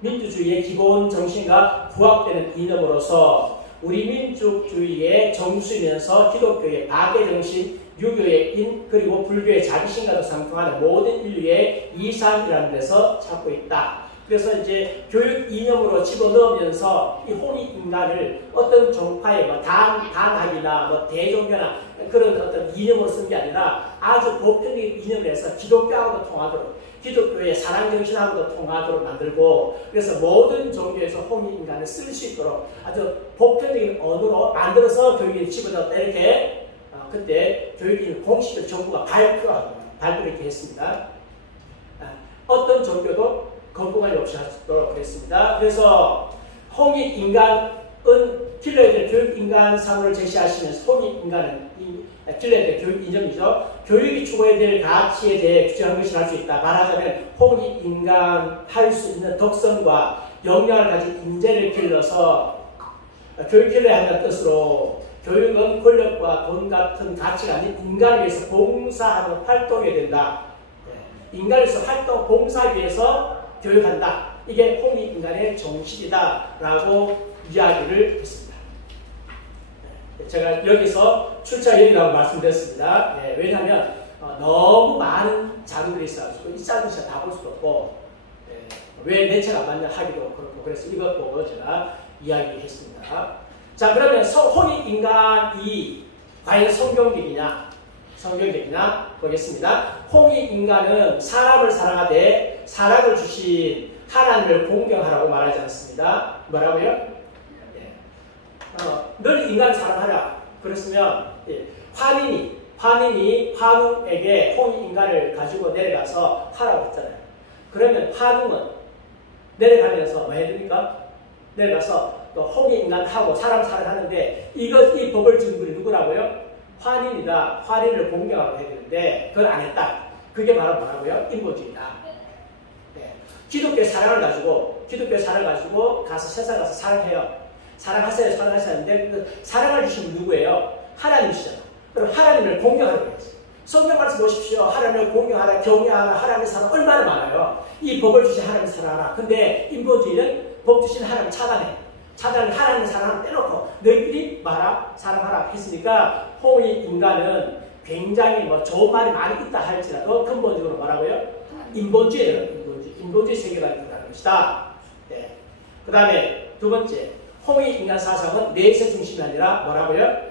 민주주의의 기본 정신과 부합되는 이념으로서 우리 민족주의의 정수이면서 기독교의 박애정신, 유교의 인, 그리고 불교의 자비신과도 상통하는 모든 인류의 이상이라는 데서 찾고 있다. 그래서 이제 교육 이념으로 집어넣으면서 이 홍익인간을 어떤 종파의 단학이나 대종교나 그런 어떤 이념으로 쓴 게 아니라 아주 보편적인 이념을 해서 기독교하고도 통하도록 기독교의 사랑정신하고도 통하도록 만들고 그래서 모든 종교에서 홍익인간을 쓸 수 있도록 아주 보편적인 언어로 만들어서 교육에 집어넣었다. 이렇게 그때 교육인 공식적 정부가 발표를 이렇게 했습니다. 어떤 종교도 거부감이 없이 할 수 있도록 했습니다. 그래서 홍익인간은 킬러의 교육인간상을 제시하시면서 홍익인간은 킬러의 교육 이념이죠. 교육이 추구해야 될 가치에 대해 규정한 것이 할 수 있다. 말하자면 홍익인간 할 수 있는 덕성과 역량을 가진 인재를 길러서 교육 킬러야 한다는 뜻으로 교육은 권력과 돈 같은 가치가 아닌 인간을 위해서 봉사하는 활동이 된다. 인간을 위해서 봉사하기 위해서 교육한다. 이게 홍익인간의 정신이다라고 이야기를 했습니다. 제가 여기서 출처연이라고 말씀드렸습니다. 왜냐하면 너무 많은 자료들이 있어가지고 이 짧은 시간 다 볼 수도 없고 왜 내 책 안 맞냐 하기도 그렇고 그래서 이것 보고 제가 이야기했습니다. 자 그러면 홍익인간이 과연 성경적이냐 보겠습니다. 홍익인간은 사람을 사랑하되 사랑을 주신 하나님을 공경하라고 말하지 않습니다. 뭐라고요? 늘 인간을 사랑하라. 그랬으면 환인이 환웅에게 홍익인간을 가지고 내려가서 하라고 했잖아요. 그러면 환웅은 내려가면서 뭐 해줍니까? 내려가서 또 홍익인간하고 사람 사랑하는데 이 법을 지은 분이 누구라고요? 환인이다. 환인을 공경하고 해야 되는데 그걸 안 했다. 그게 바로 뭐라고요? 인본주의다. 기독교의 사랑을 가지고 가서 세상 가서 사랑해요. 사랑하세요. 사랑하셨는데 그 사랑을 주신 누구예요? 하나님이시잖아. 그럼 하나님을 공경하는 거지. 성경 말씀 보십시오. 하나님을 공경하라, 경외하라, 하나님의 사랑 얼마나 많아요. 이 법을 주신 하나님을 사랑하라. 근데 인본주의는 법 주신 하나님을 차단해. 차단을 하나님의 사랑을 빼놓고 너희들이 말아 사랑하라 했으니까 홍익 인간은 굉장히 뭐 좋은 말이 많이 있다 할지라도 근본적으로 뭐라고요? 인본주의 세계관이 들어가는 것이다. 네. 그 다음에 두 번째, 홍익 인간 사상은 내세 중심이 아니라 뭐라고요?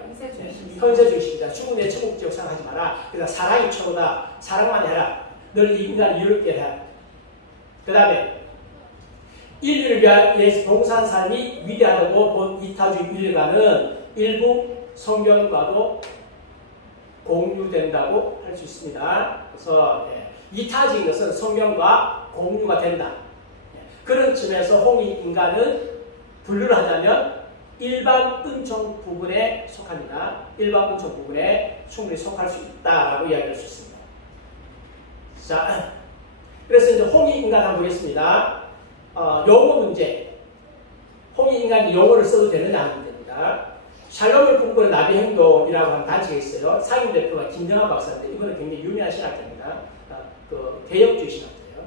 현세 중심이다. 죽은 내 천국지역 생각하지 마라. 그러니까 사랑이 최고다. 사랑만 해라. 늘 이 인간을 이롭게 해라. 그 다음에 인류를 위해서 봉사한 사람이 위대하다고 본 이타주의 윤리가는 일부 성경과도 공유된다고 할 수 있습니다. 그래서 이타적인 것은 성경과 공유가 된다. 그런 측면에서 홍익 인간은 분류를 하자면 일반 은총 부분에 속합니다. 일반 은총 부분에 충분히 속할 수 있다라고 이야기할 수 있습니다. 자, 그래서 이제 홍익 인간 한번 보겠습니다. 용어 문제. 홍익 인간이 용어를 써도 되느냐 하는 문제입니다. 샬롬을 꿈꾸는 나비 행동이라고 하는 단체가 있어요. 상임 대표가 김정환 박사인데 이분은 굉장히 유명한 신학자입니다. 개혁주의 신학자예요.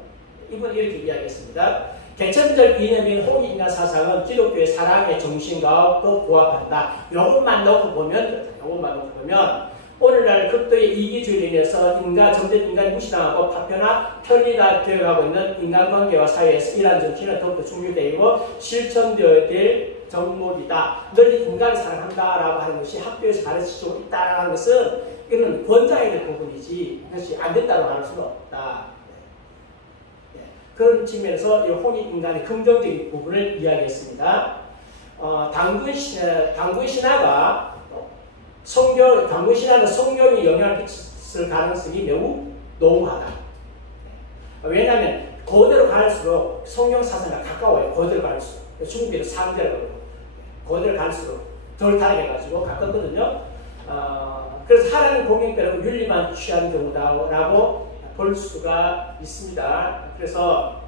이분은 이렇게 이야기했습니다. 개천적 이념인 홍익 인간 사상은 기독교의 사랑의 정신과 부합한다. 요것만 놓고 보면 오늘날 극도의 이기주의로 인해서 점점 인간이 무시당하고 파편화 편리가 되어가고 있는 인간관계와 사회에서 이러한 정신은 더욱더 중요되고 실천되어야 될 정목이다. 널리 인간을 사랑한다라고 하는 것이 학교에서 가르치고 있다라는 것은 이건 권장해야 될 부분이지 이것이 안 된다고 말할 수는 없다. 그런 측면에서 이 홍익 인간의 긍정적인 부분을 이야기했습니다. 당군 신화가 성경이 영향을 끼칠 가능성이 매우 농후하다. 왜냐하면 거대로 갈수록 성경 사상과 가까워요. 거대로 갈수록 중국에도 상대라고 거대로 갈수록 덜 다르게가지고 가깝거든요. 그래서 하나님 공경대로 윤리만 취하는 경우다라고 볼 수가 있습니다. 그래서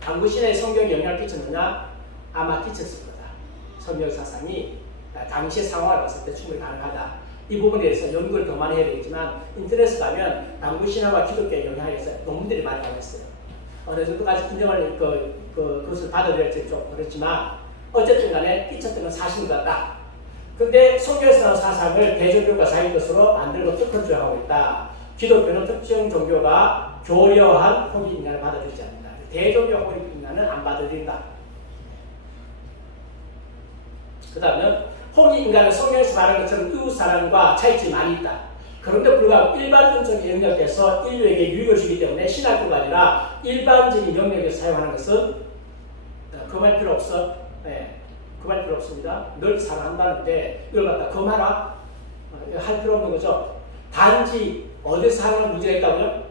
당구신의 성경에 영향을 끼쳤느냐? 아마 끼쳤을 거다. 성경 사상이 당시의 상황을 봤을 때 충분히 가능하다. 이 부분에 대해서 연구를 더 많이 해야 되겠지만 인터넷에 가면 당구신화와 기독교의 영향에 대해서 논문들이 많이 나와 있어요. 어느 정도까지 인정을 그것을 받아들일지 좀 그렇지만 어쨌든 간에 끼쳤던 건 사실인 것 같다. 근데 성경에서 나온 사상을 대종교가 자기 것으로 만들고 특허 주장하고 있다. 기독교는 특정 종교가 교려한 홍익 인간을 받아들이지 않는다. 대종교 홍익 인간은 안 받아들인다. 그 다음에 홍익 인간은 성경에서 말하는 것처럼 이웃사랑과 차이점이 많이 있다. 그런데 불구하고 일반 은총의 영역에서 인류에게 유익을 주기 때문에 신학교가 아니라 일반적인 영역에서 사용하는 것은 금할 필요 없어. 금할 필요 없습니다. 널 사랑한다는데 이걸 갖다 금하라? 할 필요 없는 거죠. 단지 어디서 사랑하는 문제가 있다고요?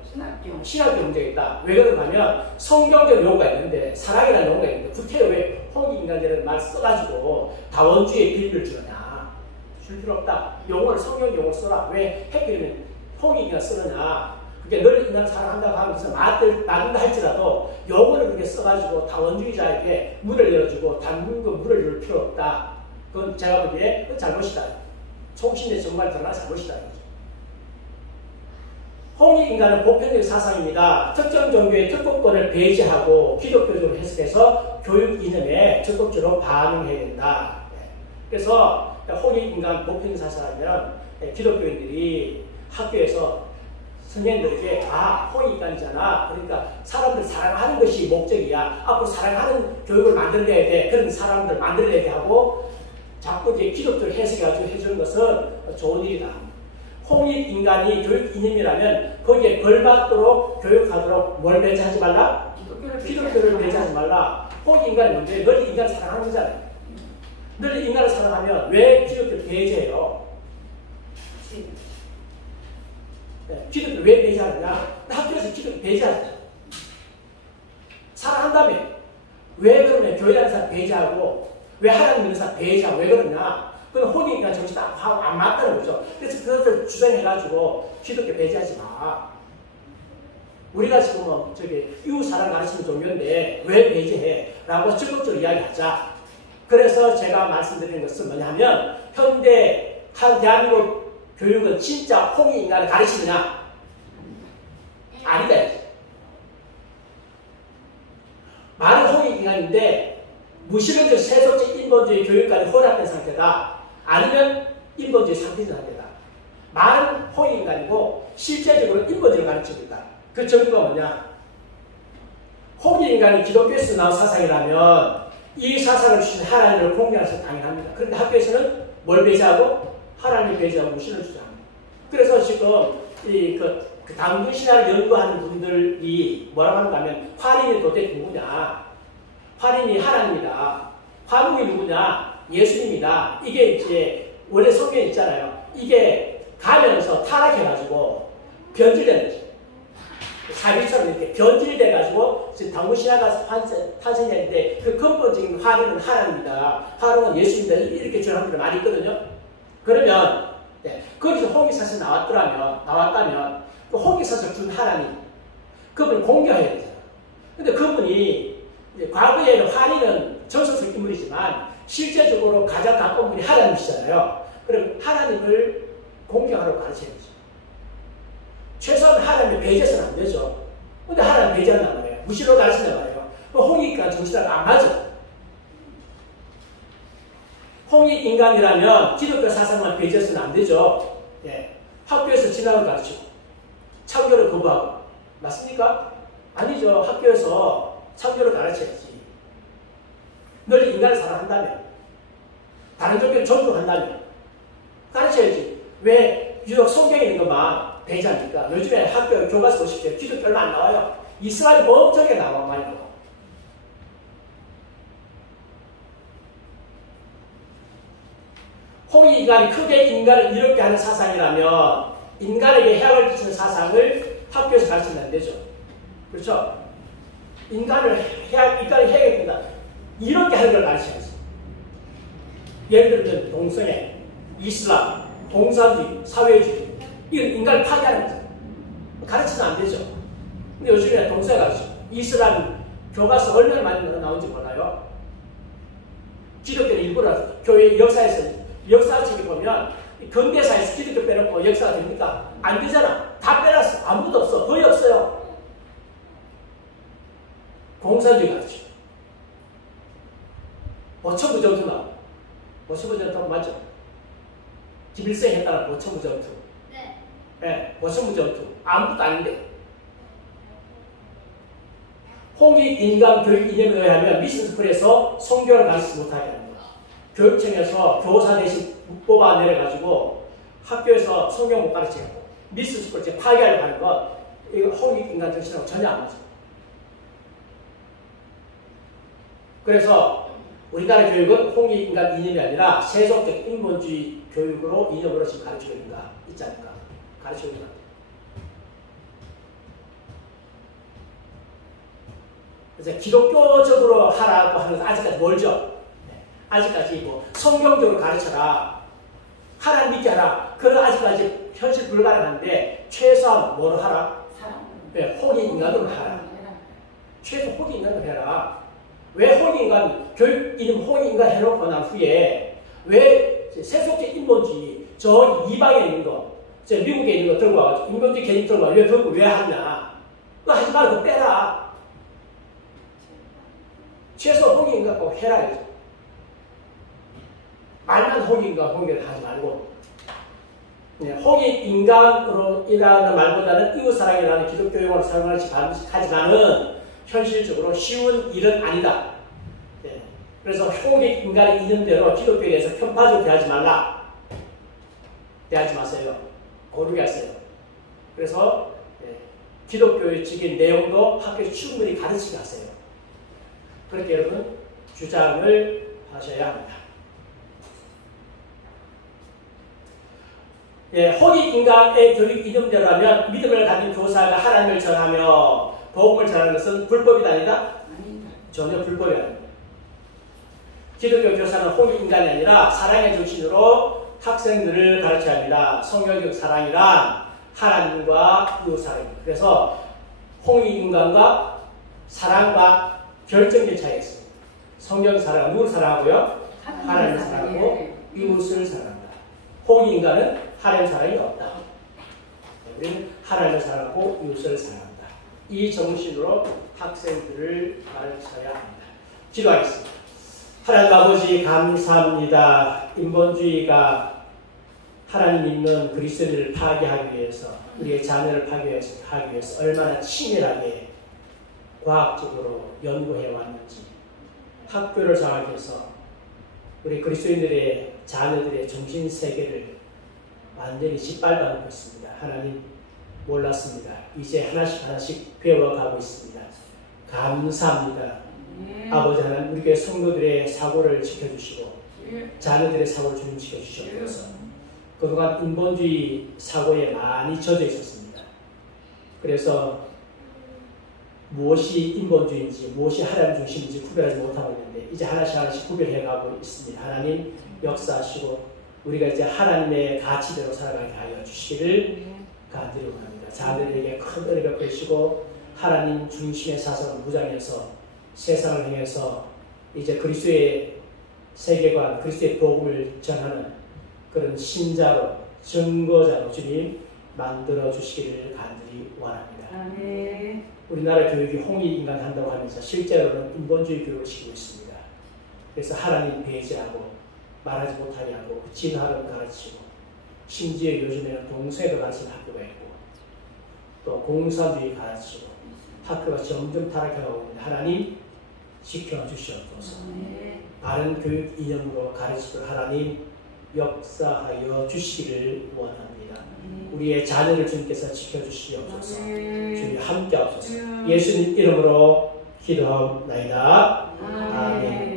신학교 문제가 있다. 왜 그런가 하면 성경적 용어가 있는데 사랑이라는 용어가 있는데 구태여 왜 홍익 인간이라는 말 써가지고 다원주의의 비밀을 주느냐. 줄 필요 없다. 용어를 성경 용어를 써라. 왜 해결이면 홍익 인간 쓰느냐. 그게 널 인간을 사랑한다고 하면서 맞는다 할지라도 용어를 그렇게 써가지고 다원주의자에게 문을 열어주고 단문과 문을 열 필요 없다. 그건 제가 보기에 그건 잘못이다. 총신의 정말 드러난 잘못이다. 홍익 인간은 보편적 사상입니다. 특정 종교의 특권권을 배제하고 기독교적으로 해석해서 교육 이념에 적극적으로 반응해야 된다. 그래서 홍익 인간 보편적 사상이면 기독교인들이 학교에서 선생님들에게 홍익 인간이잖아. 그러니까 사람들 사랑하는 것이 목적이야. 앞으로 사랑하는 교육을 만들어야 돼. 그런 사람들 만들어야 돼 하고 자꾸 이제 기독교를 해석해가지고 해주는 것은 좋은 일이다. 홍익 인간이 교육 이념이라면 거기에 벌받도록 교육하도록 뭘 배제하지 말라? 기독교를 배제하지 말라. 홍익 인간이 뭔데? 널리 인간을 사랑하는 거잖아요. 널리 인간을 사랑하면 왜 기독교를 배제해요? 기독교를 왜 배제하느냐? 학교에서 기독교 배제하잖아. 사랑한다며. 왜 그러면 교회라는 사람 배제하고 왜 하나님 믿는 사람 배제하고 왜 그러냐? 그건 홍익 인간 정신이 안 맞다는 거죠. 그래서 그것을 주장해가지고 기독교 배제하지 마. 우리가 지금 이웃 사랑 가르치는 종교인데 왜 배제해? 라고 적극적으로 이야기하자. 그래서 제가 말씀드리는 것은 뭐냐면 현대 한 대한민국 교육은 진짜 홍익인간을 가르치느냐? 아니다. 많은 홍익인간인데 무시론적 세속적 인본주의 교육까지 혼합된 상태다. 아니면 인본주의 상태적 상태다. 많은 홍익인간이고 실제적으로 인본주의를 가르치고 있다. 그 정도가 뭐냐? 홍익인간이 기독교에서 나온 사상이라면 이 사상을 주신 하나님을 공개하는 것은 당연합니다. 그런데 학교에서는 뭘 배제하고? 하나님을 배제하고 무신을 주장합니다. 그래서 지금 그 당군 신화를 연구하는 분들이 뭐라고 하는가 하면 화린이 도대체 누구냐? 화린이 하나님이다. 화목이 누구냐? 예수님이다. 이게 이제 원래 성경에 있잖아요. 이게 가면서 타락해가지고 변질된 거죠. 사비처럼 이렇게 변질돼가지고 지금 당군 신화가 탄생했는데 그 근본적인 화린은 하나님이다. 화목은 예수님이다. 이렇게 주장하는 분들 많이 있거든요. 그러면 거기서 홍익사슬이 나왔다면 그 홍익사슬 준 하나님 그분을 공개해야 되잖아. 근데 그분이 과거에는 화린은 전설적 인물이지만 실제적으로 가장 가까운 분이 하나님이시잖아요. 그럼 하나님을 공개하라고 가르쳐야 되죠. 최소한 하나님을 배제해서는 안 되죠. 근데 하나님 배제한단 말이에요. 무시로 가르친단 말이에요. 홍익인간 정신하고 안 맞아. 홍익인간이라면 기독교 사상만 배제해서는 안 되죠. 예. 학교에서 진학을 가르치고 창조를 거부하고 맞습니까? 아니죠. 학교에서 창조를 가르쳐야지. 널리 인간을 사랑한다면 다른 종교를 존중한다면 가르쳐야지. 왜 유독 성경에 있는 것만 배제합니까? 요즘에 학교 교과서 보십시오. 기독교 얼마 안 나와요. 이스라엘 멍청하게 나와 많이 나와. 홍익인간이 크게 인간을 이롭게 하는 사상이라면 인간에게 해악을 끼치는 사상을 학교에서 가르치면 안 되죠. 그렇죠? 인간을 해야게 된다. 이렇게 하는 걸 가르쳐야지. 예를 들면 동성애, 이슬람, 공산주의, 사회주의 이건 인간을 파괴하는 거죠. 가르치면 안 되죠. 근데 요즘에 동성애 가르쳐. 이슬람 교과서 얼마나 많이 나온지 몰라요. 기독교는 일부러 교회 역사에서 역사책에 보면 근대사에서 기독교 빼놓고 역사가 됩니까? 안 되잖아. 다 빼놨어. 아무것도 없어. 거의 없어요. 공산주의 가르쳐. 보천부 전투 나와. 보천부 전투 맞죠? 김일성이 했다는 보천부 전투. 네. 네, 보천부 전투. 아무것도 아닌데. 홍익인간 교육 이념에 의하면 미션스쿨에서 성경을 가르치지 못하게 합니다. 교육청에서 교사 대신 뽑아 내려가지고 학교에서 성경 못 가르치고 미션스쿨 이제 파괴하려고 하는 것 이거 홍익인간 정신하고 전혀 안 맞아요. 그래서 우리나라 교육은 홍익인간 이념이 아니라 세속적 인본주의 교육으로 이념으로 지금 가르치고 있지 않을까? 가르치고 있는 것 같아요. 그래서 기독교적으로 하라고 하는 건 아직까지 멀죠. 아직까지 뭐 성경적으로 가르쳐라. 하나님 믿게 하라. 그건 아직까지 현실 불가능한데 최소한 뭐로 하라? 네, 홍익인간으로 하라. 최소 홍익인간으로 해라. 왜 홍익인간, 교육 이름 홍익인간 해놓고 난 후에 왜 세속적 인본주의, 저 이방에 있는 거, 저 미국에 있는 거 들고 와가지고 인본주의 개념 들고 와. 왜 하냐? 그거 하지 말고 그거 빼라. 최소 홍익인간 꼭 해라. 말만 홍익인간을 하지 말고 홍익인간으로 이라는 말보다는 이웃사랑이라는 기독교 용어를 사용하지만은 현실적으로 쉬운 일은 아니다. 네. 그래서 홍익인간의 이념대로 기독교에 대해서 편파적으로 대하지 말라. 대하지 마세요. 고르게 하세요. 그래서 기독교적인 내용도 학교에서 충분히 가르치게 하세요. 그렇게 여러분 주장을 하셔야 합니다. 홍익인간의 교육 이념대로라면 믿음을 가진 교사가 하나님을 전하며 복음을 전하는 것은 불법이 아니다? 전혀 불법이 아닙니다. 기독교 교사는 홍익인간이 아니라 사랑의 정신으로 학생들을 가르쳐야 합니다. 성경적 사랑이란 하나님과 이웃사랑입니다. 그래서 홍익인간과 사랑과 결정적인 차이가 있습니다. 성경 사랑, 누구를 사랑하고요? 하나님을 사랑하고 이웃을 사랑합니다. 홍인간은 하나님 사랑이 없다. 우리는 하나님을 사랑하고 이웃을 사랑한다. 이 정신으로 학생들을 가르쳐야 합니다. 기도하겠습니다. 하나님 아버지 감사합니다. 인본주의가 하나님 있는 그리스도인을 파괴하기 위해서, 우리의 자녀를 파괴하기 위해서 얼마나 치밀하게 과학적으로 연구해 왔는지, 학교를 장악해서 우리 그리스도인들의 자녀들의 정신세계를 완전히 짓밟아놓고 있습니다. 하나님 몰랐습니다. 이제 하나씩 배워가고 있습니다. 감사합니다. 아버지 하나님, 우리 교회 성도들의 사고를 지켜주시고 자녀들의 사고를 주님 지켜주시옵소서. 그동안 인본주의 사고에 많이 젖어 있었습니다. 그래서 무엇이 인본주의인지 무엇이 하나님 중심인지 구별하지 못하고 있는데 이제 하나씩 구별해가고 있습니다. 하나님 역사하시고 우리가 이제 하나님의 가치대로 살아가게 하여 주시기를 간절히 원합니다. 자녀들에게 큰 은혜가 되시고 하나님 중심의 사상을 무장해서 세상을 향해서 이제 그리스도의 세계관, 그리스도의 복음을 전하는 그런 신자로, 증거자로 주님 만들어 주시기를 간절히 원합니다. 아멘. 우리나라 교육이 홍익인간 한다고 하면서 실제로는 인본주의 교육을 시키고 있습니다. 그래서 하나님 배제하고 말하지 못하게 하고 진화를 가르치고 심지어 요즘에는 동서애를 가르치는 학교가 있고 또 공산주의 가르치고 학교가 점점 타락해가고 있는데 하나님 지켜주시옵소서. 바른 교육 이념으로 가르치고 하나님 역사하여 주시기를 원합니다. 우리의 자녀를 주님께서 지켜주시옵소서. 주님 함께 하옵소서. 예수님 이름으로 기도하옵나이다. 아멘.